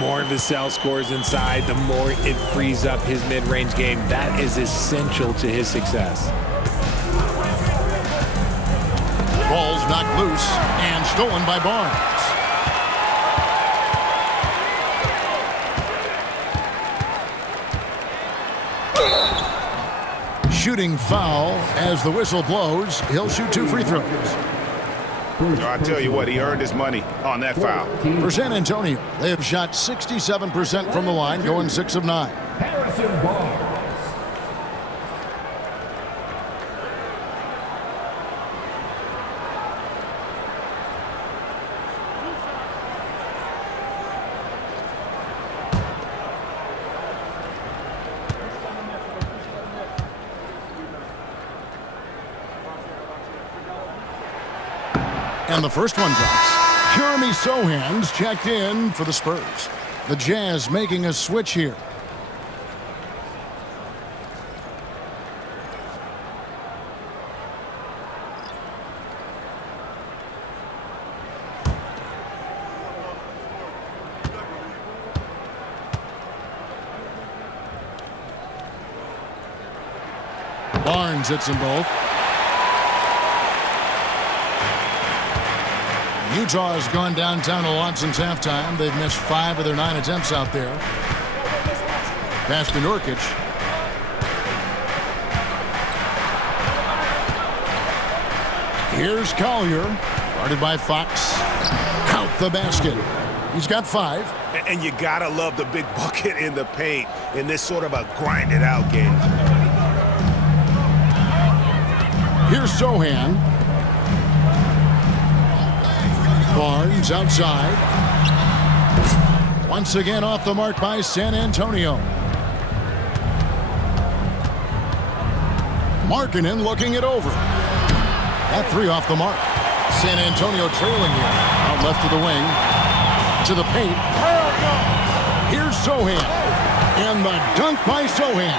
More Vassell scores inside, the more it frees up his mid-range game. That is essential to his success. Ball's knocked loose and stolen by Barnes. Shooting foul as the whistle blows. He'll shoot 2 free throws. I tell you what, he earned his money on that foul. For San Antonio, they have shot 67% from the line, going 6 of 9. Harrison Barnes. And the first one drops. Jeremy Sohan's checked in for the Spurs. The Jazz making a switch here. Barnes hits them both. Utah has gone downtown a lot since halftime. They've missed 5 of their 9 attempts out there. Pass to Nurkic. Here's Collier, guarded by Fox. Count the basket. He's got 5. And you gotta love the big bucket in the paint in this sort of a grinded-out game. Here's Sohan. Barnes outside. Once again off the mark by San Antonio. Markkanen looking it over. That 3 off the mark. San Antonio trailing here. A Out left to the wing. To the paint. Here's Sohan. And the dunk by Sohan.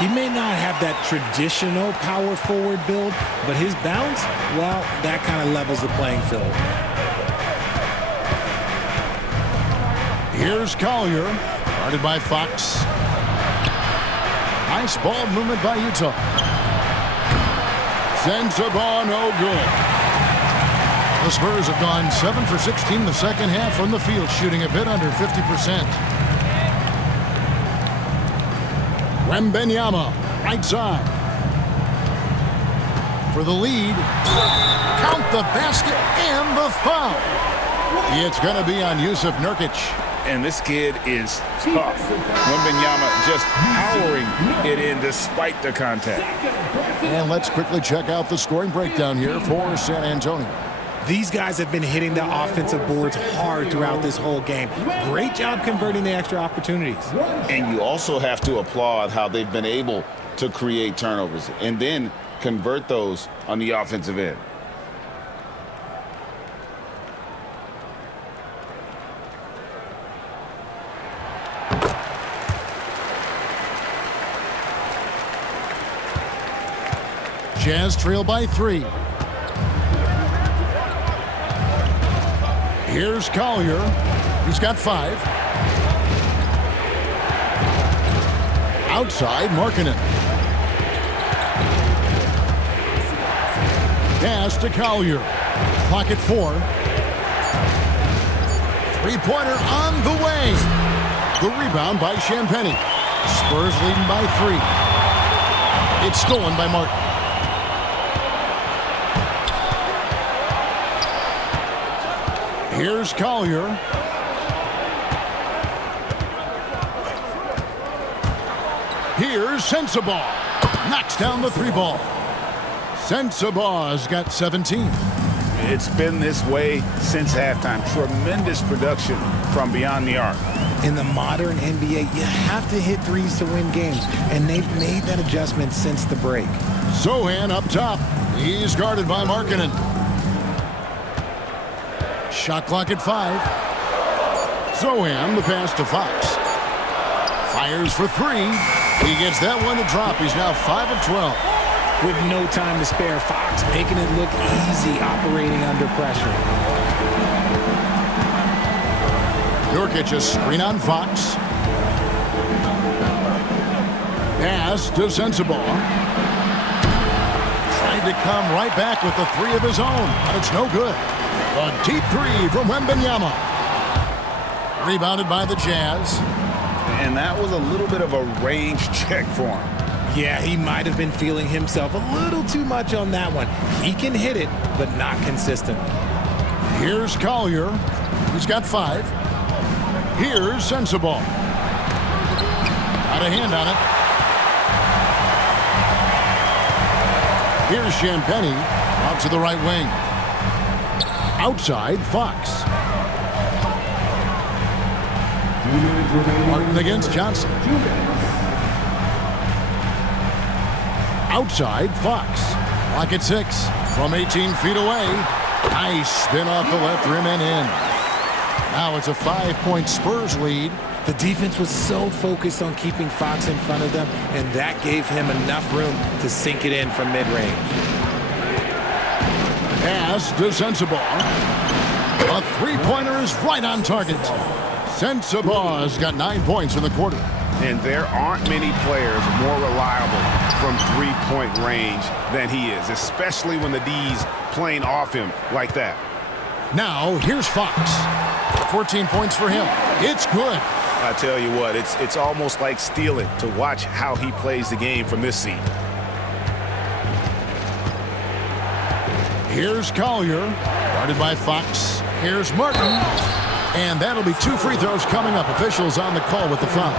He may not have that traditional power forward build, but his bounce, well, that kind of levels the playing field. Here's Collier, guarded by Fox. Nice ball movement by Utah. Sends the ball, no good. The Spurs have gone 7 for 16 the second half from the field, shooting a bit under 50%. Wembanyama, right side. For the lead. Count the basket and the foul. It's going to be on Yusuf Nurkic. And this kid is tough. Wembanyama just powering it in despite the contact. And let's quickly check out the scoring breakdown here for San Antonio. These guys have been hitting the offensive boards hard throughout this whole game. Great job converting the extra opportunities. And you also have to applaud how they've been able to create turnovers and then convert those on the offensive end. Jazz trail by 3. Here's Collier. He's got 5. Outside, Markkanen. Pass to Collier. Clock at 4. Three-pointer on the way. The rebound by Champagnie. Spurs leading by 3. It's stolen by Martin. Here's Collier. Here's Sensabaugh. Knocks down the 3 ball. Sensabaugh's got 17. It's been this way since halftime. Tremendous production from beyond the arc. In the modern NBA, you have to hit threes to win games, and they've made that adjustment since the break. Sohan up top. He's guarded by Markkanen. Shot clock at 5. Sohan, the pass to Fox. Fires for 3. He gets that one to drop. He's now 5 of 12. With no time to spare, Fox making it look easy operating under pressure. Nurkic a screen on Fox. Pass to Sensabaugh. Trying to come right back with the 3 of his own, but it's no good. A deep 3 from Wembanyama. Rebounded by the Jazz. And that was a little bit of a range check for him. Yeah, he might have been feeling himself a little too much on that one. He can hit it, but not consistent. Here's Collier. He's got 5. Here's Sensabaugh. Got a hand on it. Here's Champagnie. Out to the right wing. Outside, Fox. Martin against Johnson. Outside, Fox. Clock at 6. From 18 feet away. Nice spin off the left rim and in. Now it's a 5-point Spurs lead. The defense was so focused on keeping Fox in front of them, and that gave him enough room to sink it in from mid-range. Pass to Sensabaugh. A 3-pointer is right on target. Sensabaugh's got 9 points in the quarter. And there aren't many players more reliable from 3-point range than he is, especially when the D's playing off him like that. Now, here's Fox. 14 points for him. It's good. I tell you what, it's almost like stealing to watch how he plays the game from this seat. Here's Collier, guarded by Fox. Here's Martin. And that'll be 2 free throws coming up. Officials on the call with the foul.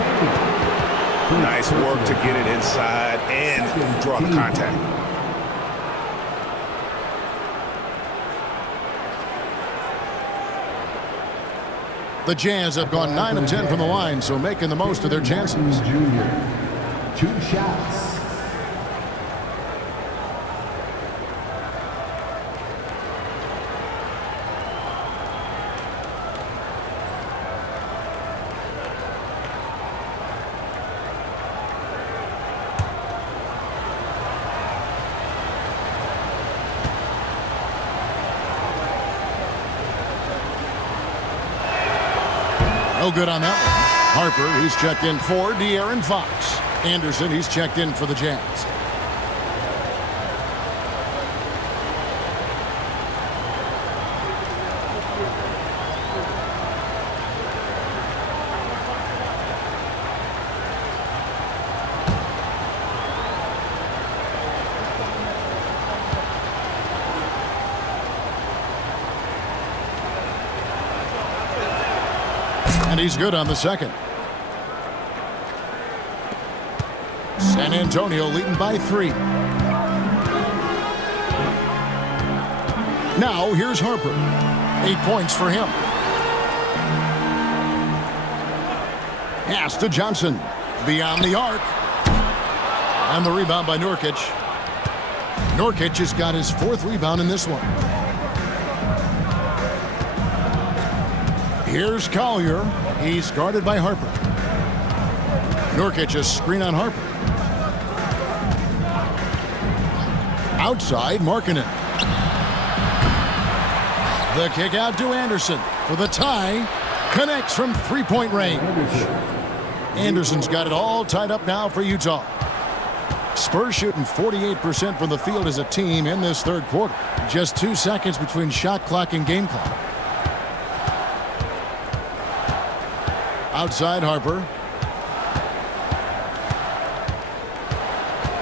Nice work to get it inside and draw the contact. The Jazz have gone 9 of 10 from the line, so making the most of their chances. Junior, 2 shots. No good on that one. Harper, he's checked in for De'Aaron Fox. Anderson, he's checked in for the Jazz. And he's good on the second. San Antonio leading by 3. Now here's Harper. 8 points for him. Pass to Johnson. Beyond the arc. And the rebound by Nurkic. Nurkic has got his 4th rebound in this one. Here's Collier. He's guarded by Harper. Nurkic, a screen on Harper. Outside, Markkanen. The kick out to Anderson for the tie. Connects from 3-point range. Anderson's got it all tied up now for Utah. Spurs shooting 48% from the field as a team in this third quarter. Just 2 seconds between shot clock and game clock. Outside Harper.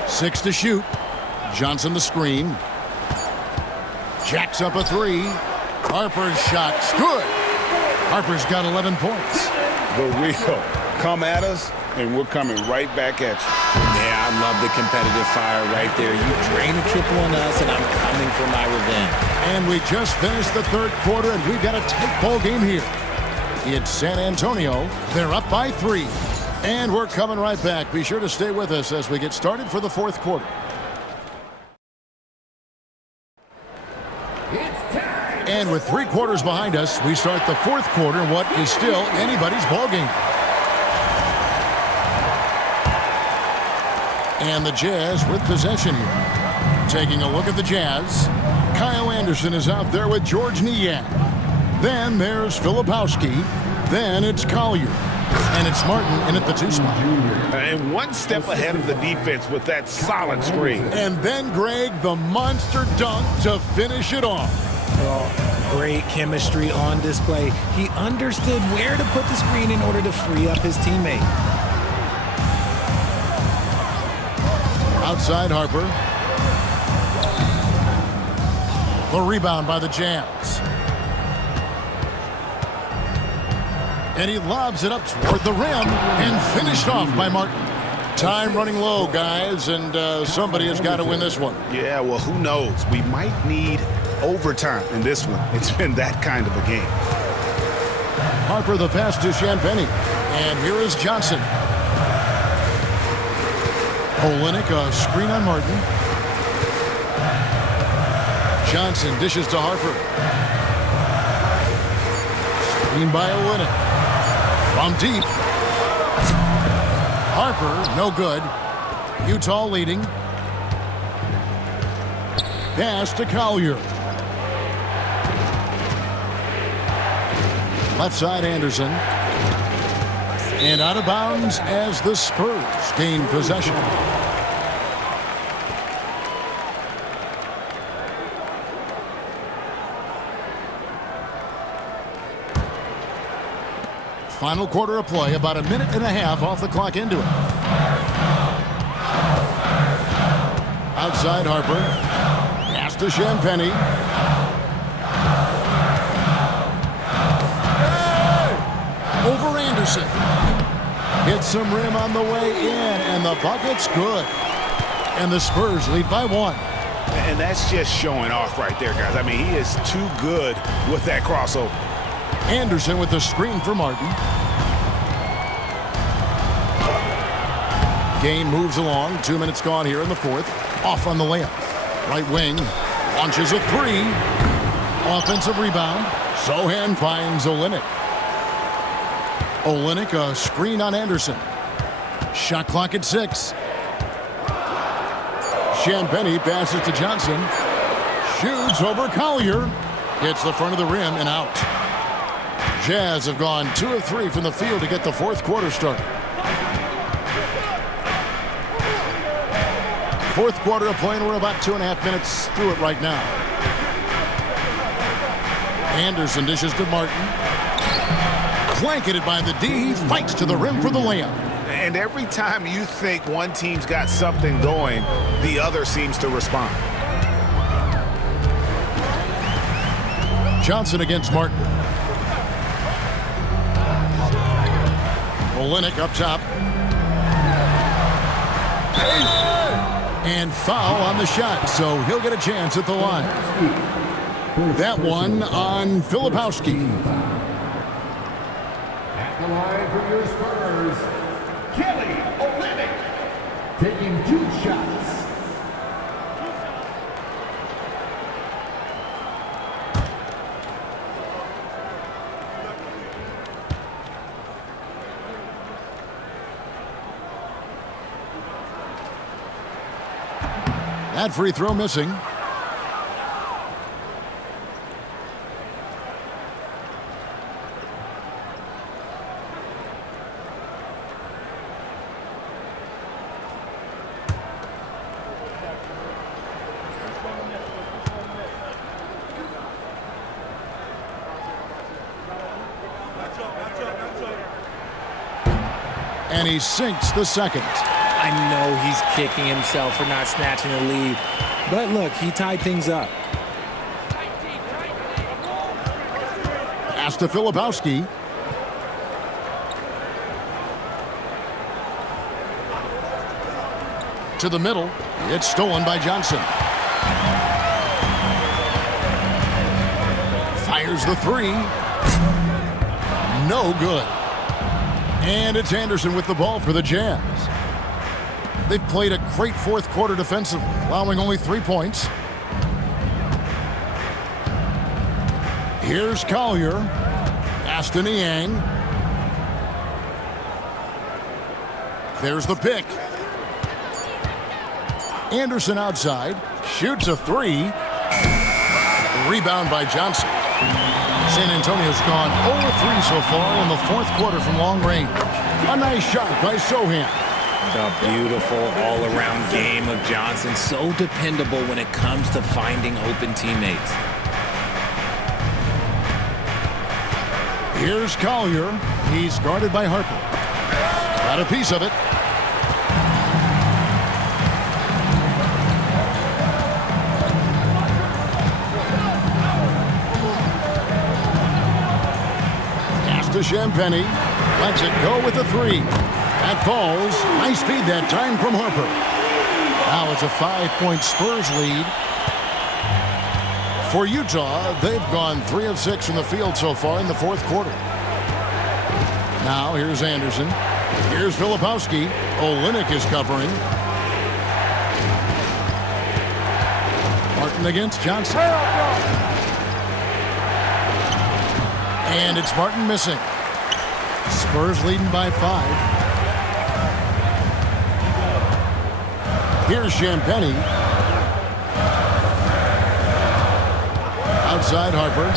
6 to shoot. Johnson the screen. Jacks up a 3. Harper's shot's good. Harper's got 11 points. The real. Come at us, and we're coming right back at you. Yeah, I love the competitive fire right there. You drain a triple on us, and I'm coming for my revenge. And we just finished the third quarter, and we've got a tight ball game here. It's San Antonio. They're up by 3. And we're coming right back. Be sure to stay with us as we get started for the fourth quarter. And with 3 quarters behind us, we start the fourth quarter in what is still anybody's ballgame. And the Jazz with possession here. Taking a look at the Jazz. Kyle Anderson is out there with George Niang. Then there's Filipowski. Then it's Collier. And it's Martin in at the 2 spot. And 1 step ahead of the defense with that solid screen. And then Greg, the monster dunk to finish it off. Oh, great chemistry on display. He understood where to put the screen in order to free up his teammate. Outside Harper. The rebound by the Jazz. And he lobs it up toward the rim and finished off by Martin. Time running low, guys, and somebody has got to win this one. Yeah, well, who knows? We might need overtime in this one. It's been that kind of a game. Harper the pass to Champagnie. And here is Johnson. Olynyk, a screen on Martin. Johnson dishes to Harper. Screen by Olynyk. From deep. Harper, no good. Utah leading. Pass to Collier. Left side Anderson. And out of bounds as the Spurs gain possession. Final quarter of play, about 1.5 minutes off the clock into it. Outside Harper. Pass to Champagnie. Over Anderson. Hits some rim on the way in, and the bucket's good. And the Spurs lead by 1. And that's just showing off right there, guys. I mean, he is too good with that crossover. Anderson with the screen for Martin. Game moves along. 2 minutes gone here in the fourth. Off on the layup. Right wing. Launches a 3. Offensive rebound. Sohan finds Olynyk. Olynyk, a screen on Anderson. Shot clock at 6. Champagnie passes to Johnson. Shoots over Collier. Hits the front of the rim and out. Jazz have gone 2 of 3 from the field to get the fourth quarter started. Fourth quarter of play, and we're about 2.5 minutes through it right now. Anderson dishes to Martin. Blanketed by the D, fights to the rim for the layup. And every time you think one team's got something going, the other seems to respond. Johnson against Martin. Olynyk up top. And foul on the shot, so he'll get a chance at the line. That one on Filipowski. At the line for your Spurs, Kelly Olynyk, taking 2 shots. That free throw missing. And he sinks the second. I know he's kicking himself for not snatching the lead. But look, he tied things up. Pass to Filipowski. To the middle. It's stolen by Johnson. Fires the three. No good. And it's Anderson with the ball for the Jazz. They've played a great fourth quarter defensively, allowing only 3 points. Here's Collier. Pass to Niang. There's the pick. Anderson outside. Shoots a three. Rebound by Johnson. San Antonio's gone 0-3 so far in the fourth quarter from long range. A nice shot by Sohan. The beautiful all-around game of Johnson. So dependable when it comes to finding open teammates. Here's Collier. He's guarded by Harper. Got a piece of it. Pass to Champagny. Lets it go with the three. That falls. Nice feed that time from Harper. Now it's a 5-point Spurs lead. For Utah, they've gone 3 of 6 from the field so far in the fourth quarter. Now here's Anderson. Here's Filipowski. Olynyk is covering. Martin against Johnson. And it's Martin missing. Spurs leading by 5. Here's Champagny. Outside Harper.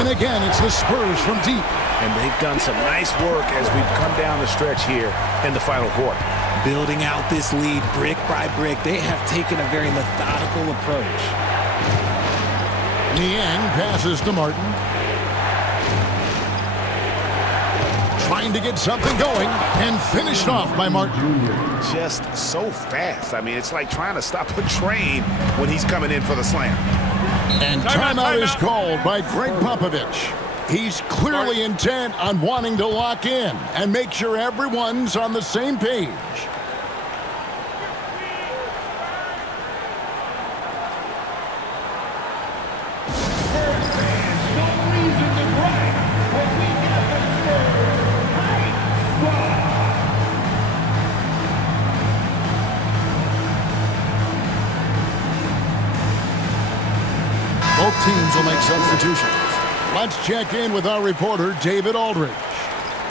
And again, it's the Spurs from deep. And they've done some nice work as we've come down the stretch here in the final quarter. Building out this lead brick by brick, they have taken a very methodical approach. Niang passes to Martin. Trying to get something going and finished off by Martin. Just so fast. I mean, it's like trying to stop a train when he's coming in for the slam. And timeout is called by Greg Popovich. He's clearly intent on wanting to lock in and make sure everyone's on the same page. Both teams will make substitutions. Let's check in with our reporter, David Aldridge.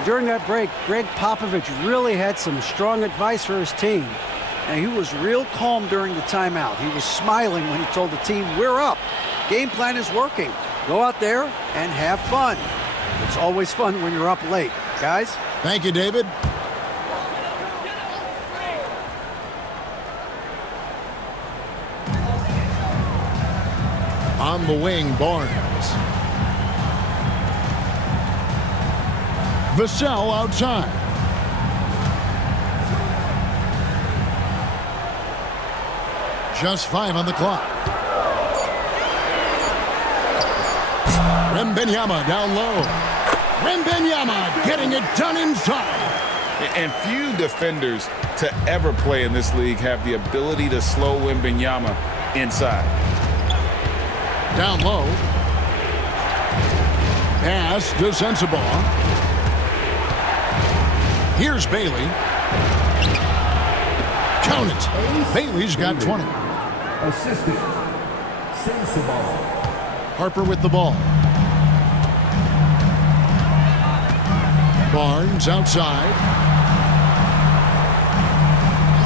During that break, Greg Popovich really had some strong advice for his team. And he was real calm during the timeout. He was smiling when he told the team, "We're up. Game plan is working." Go out there and have fun. It's always fun when you're up late. Guys? Thank you, David. On the wing, Barnes. Vassell outside. Just 5 on the clock. Wembanyama down low. Wembanyama getting it done inside. And few defenders to ever play in this league have the ability to slow Wembanyama inside. Down low. Pass to Sensabaugh. Here's Bailey. Count it. Bailey's got 20. Assistant, Sensabaugh. Harper with the ball. Barnes outside.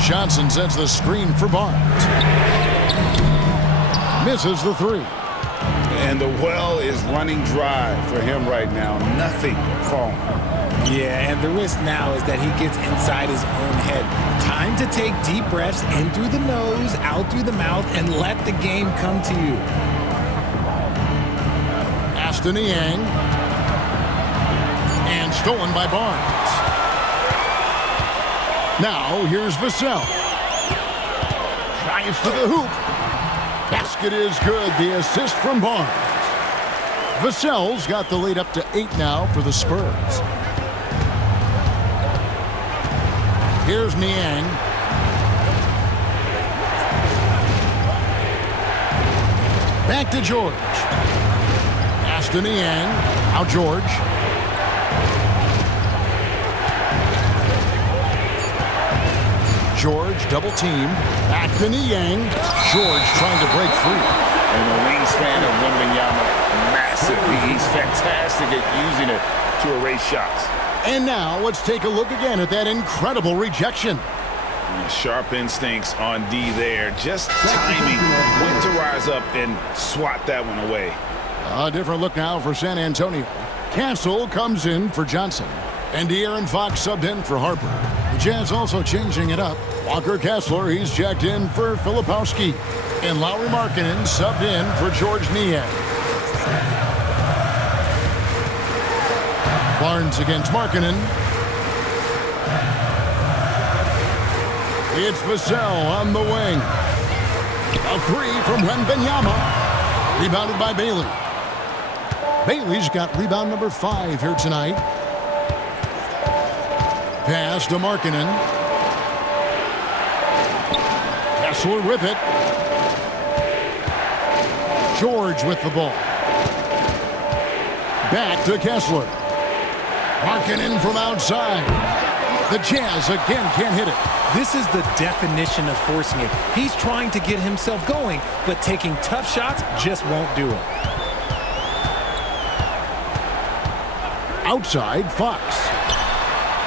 Johnson sets the screen for Barnes. Misses the 3. And the well is running dry for him right now. Nothing falling. Yeah, and the risk now is that he gets inside his own head. Time to take deep breaths in through the nose, out through the mouth, and let the game come to you. Aston Yang. And stolen by Barnes. Now here's Vassell. Drives to the hoop. Basket is good. The assist from Barnes. Vassell's got the lead up to 8 now for the Spurs. Here's Niang. Back to George. Pass to Niang. Now George. George double team. Back to Niang. George trying to break free. And the wingspan of Wembanyama, massive. He's fantastic at using it to erase shots. And now let's take a look again at that incredible rejection. Sharp instincts on D there. Just timing when to rise up and swat that one away. A different look now for San Antonio. Castle comes in for Johnson. And De'Aaron Fox subbed in for Harper. The Jazz also changing it up. Walker Kessler, he's checked in for Filipowski. And Lauri Markkanen subbed in for George Niang. Barnes against Markkanen. It's Vassell on the wing. A 3 from Wembanyama. Rebounded by Bailey. Bailey's got rebound number 5 here tonight. Pass to Markkanen. Kessler with it. George with the ball. Back to Kessler. Markkanen from outside. The Jazz again can't hit it. This is the definition of forcing it. He's trying to get himself going, but taking tough shots just won't do it. Outside, Fox.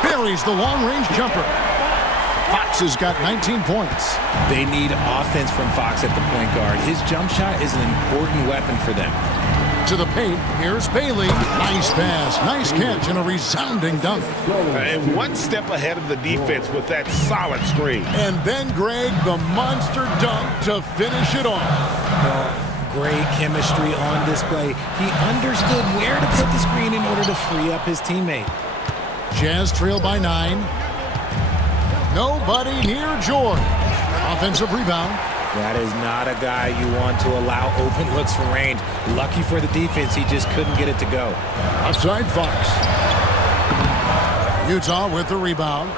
Buries the long-range jumper. Fox has got 19 points. They need offense from Fox at the point guard. His jump shot is an important weapon for them. To the paint, here's Bailey. Nice pass, nice catch, and a resounding dunk. And one step ahead of the defense with that solid screen. And then Greg, the monster dunk to finish it off. Great chemistry on display. He understood where to put the screen in order to free up his teammate. Jazz trail by 9. Nobody near George. Offensive rebound. That is not a guy you want to allow open looks from range. Lucky for the defense, he just couldn't get it to go. Outside Fox. Utah with the rebound.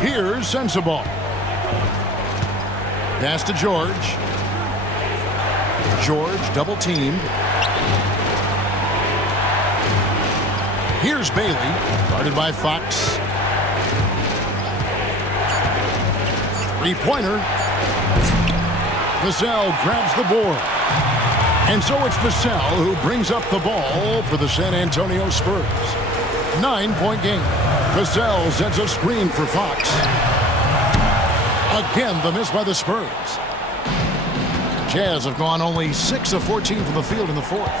Here's Sensabaugh. Pass to George. George double teamed. Here's Bailey, guarded by Fox. Three-pointer. Vassell grabs the board. And so it's Vassell who brings up the ball for the San Antonio Spurs. 9-point game. Vassell sets a screen for Fox. Again, the miss by the Spurs. Jazz have gone only 6 of 14 from the field in the fourth.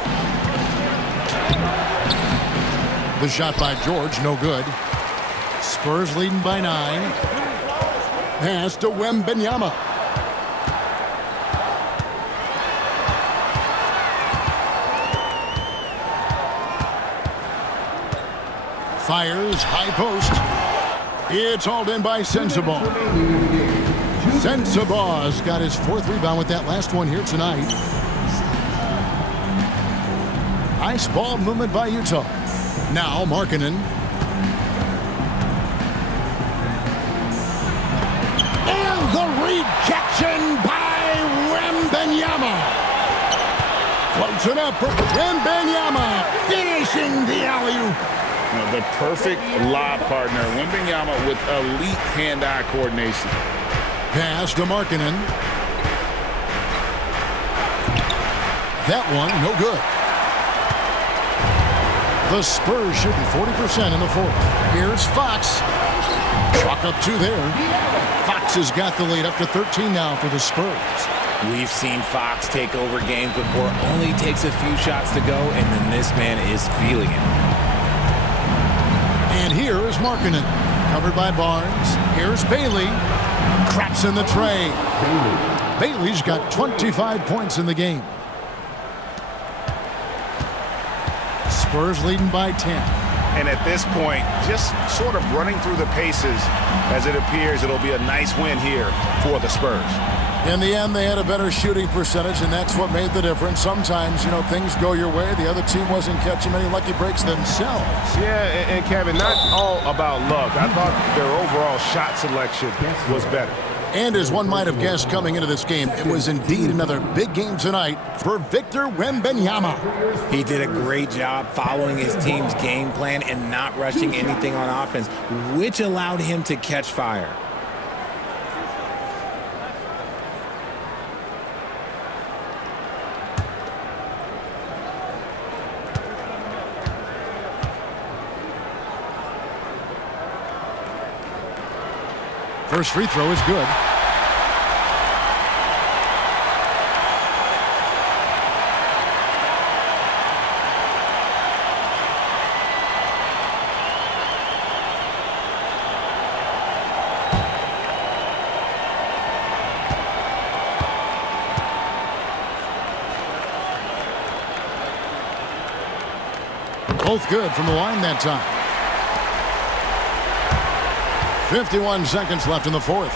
The shot by George, no good. Spurs leading by 9. Pass to Wembanyama. Fires, high post. It's hauled in by Sensabaugh. Sensabaugh's got his 4th rebound with that last one here tonight. Nice ball movement by Utah. Now Markkanen. And the rejection by Wembanyama. Floats it up for Wembanyama, finishing the alley-oop. The perfect lob partner. Wembanyama with elite hand-eye coordination. Pass to Markkanen. That one, no good. The Spurs shooting 40% in the fourth. Here's Fox. Chalk up 2 there. Fox has got the lead up to 13 now for the Spurs. We've seen Fox take over games before. Only takes a few shots to go, and then this man is feeling it. And here is Markkanen, covered by Barnes. Here's Bailey. Craps in the tray. Bailey's got 25 points in the game. Spurs leading by 10. And at this point, just sort of running through the paces as it appears it'll be a nice win here for the Spurs. In the end, they had a better shooting percentage, and that's what made the difference. Sometimes, things go your way. The other team wasn't catching many lucky breaks themselves. Yeah, and Kevin, not all about luck. I thought their overall shot selection was better. And as one might have guessed coming into this game, it was indeed another big game tonight for Victor Wembanyama. He did a great job following his team's game plan and not rushing anything on offense, which allowed him to catch fire. First free throw is good. Both good from the line that time. 51 seconds left in the fourth.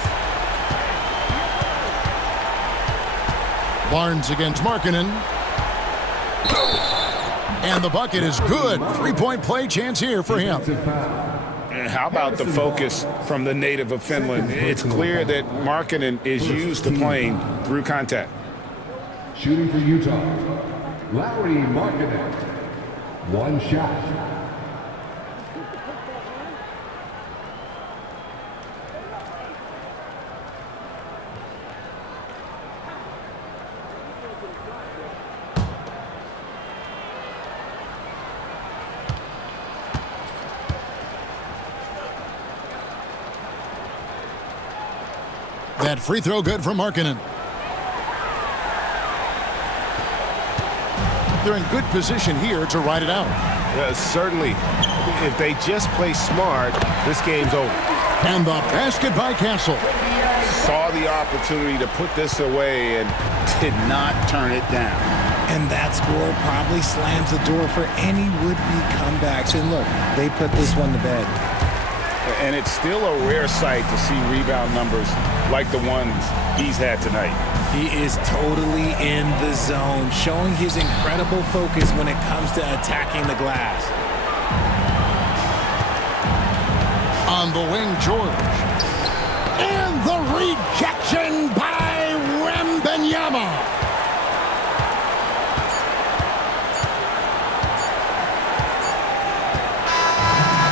Barnes against Markkanen. And the bucket is good. 3-point play chance here for him. And how about the focus from the native of Finland? It's clear that Markkanen is used to playing through contact. Shooting for Utah, Lauri Markkanen. 1 shot. That free throw good for Markkanen. They're in good position here to ride it out. Certainly, if they just play smart, this game's over. And the basket by Castle. Saw the opportunity to put this away and did not turn it down. And that score probably slams the door for any would-be comebacks. And look, they put this one to bed. And it's still a rare sight to see rebound numbers like the ones he's had tonight. He is totally in the zone, showing his incredible focus when it comes to attacking the glass. On the wing, George. And the rejection by Wembanyama.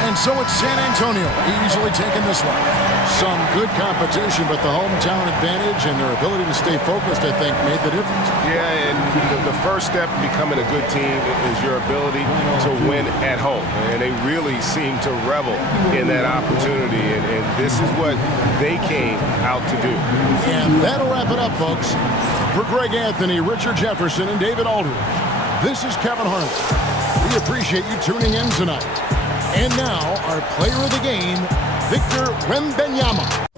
And And so it's San Antonio easily taking this one. Some good competition, but the hometown advantage and their ability to stay focused, I think, made the difference. Yeah, and the first step in becoming a good team is your ability to win at home. And they really seem to revel in that opportunity, and this is what they came out to do. And that'll wrap it up, folks. For Greg Anthony, Richard Jefferson, and David Aldridge, this is Kevin Harlan. We appreciate you tuning in tonight. And now, our player of the game, Victor Wembanyama.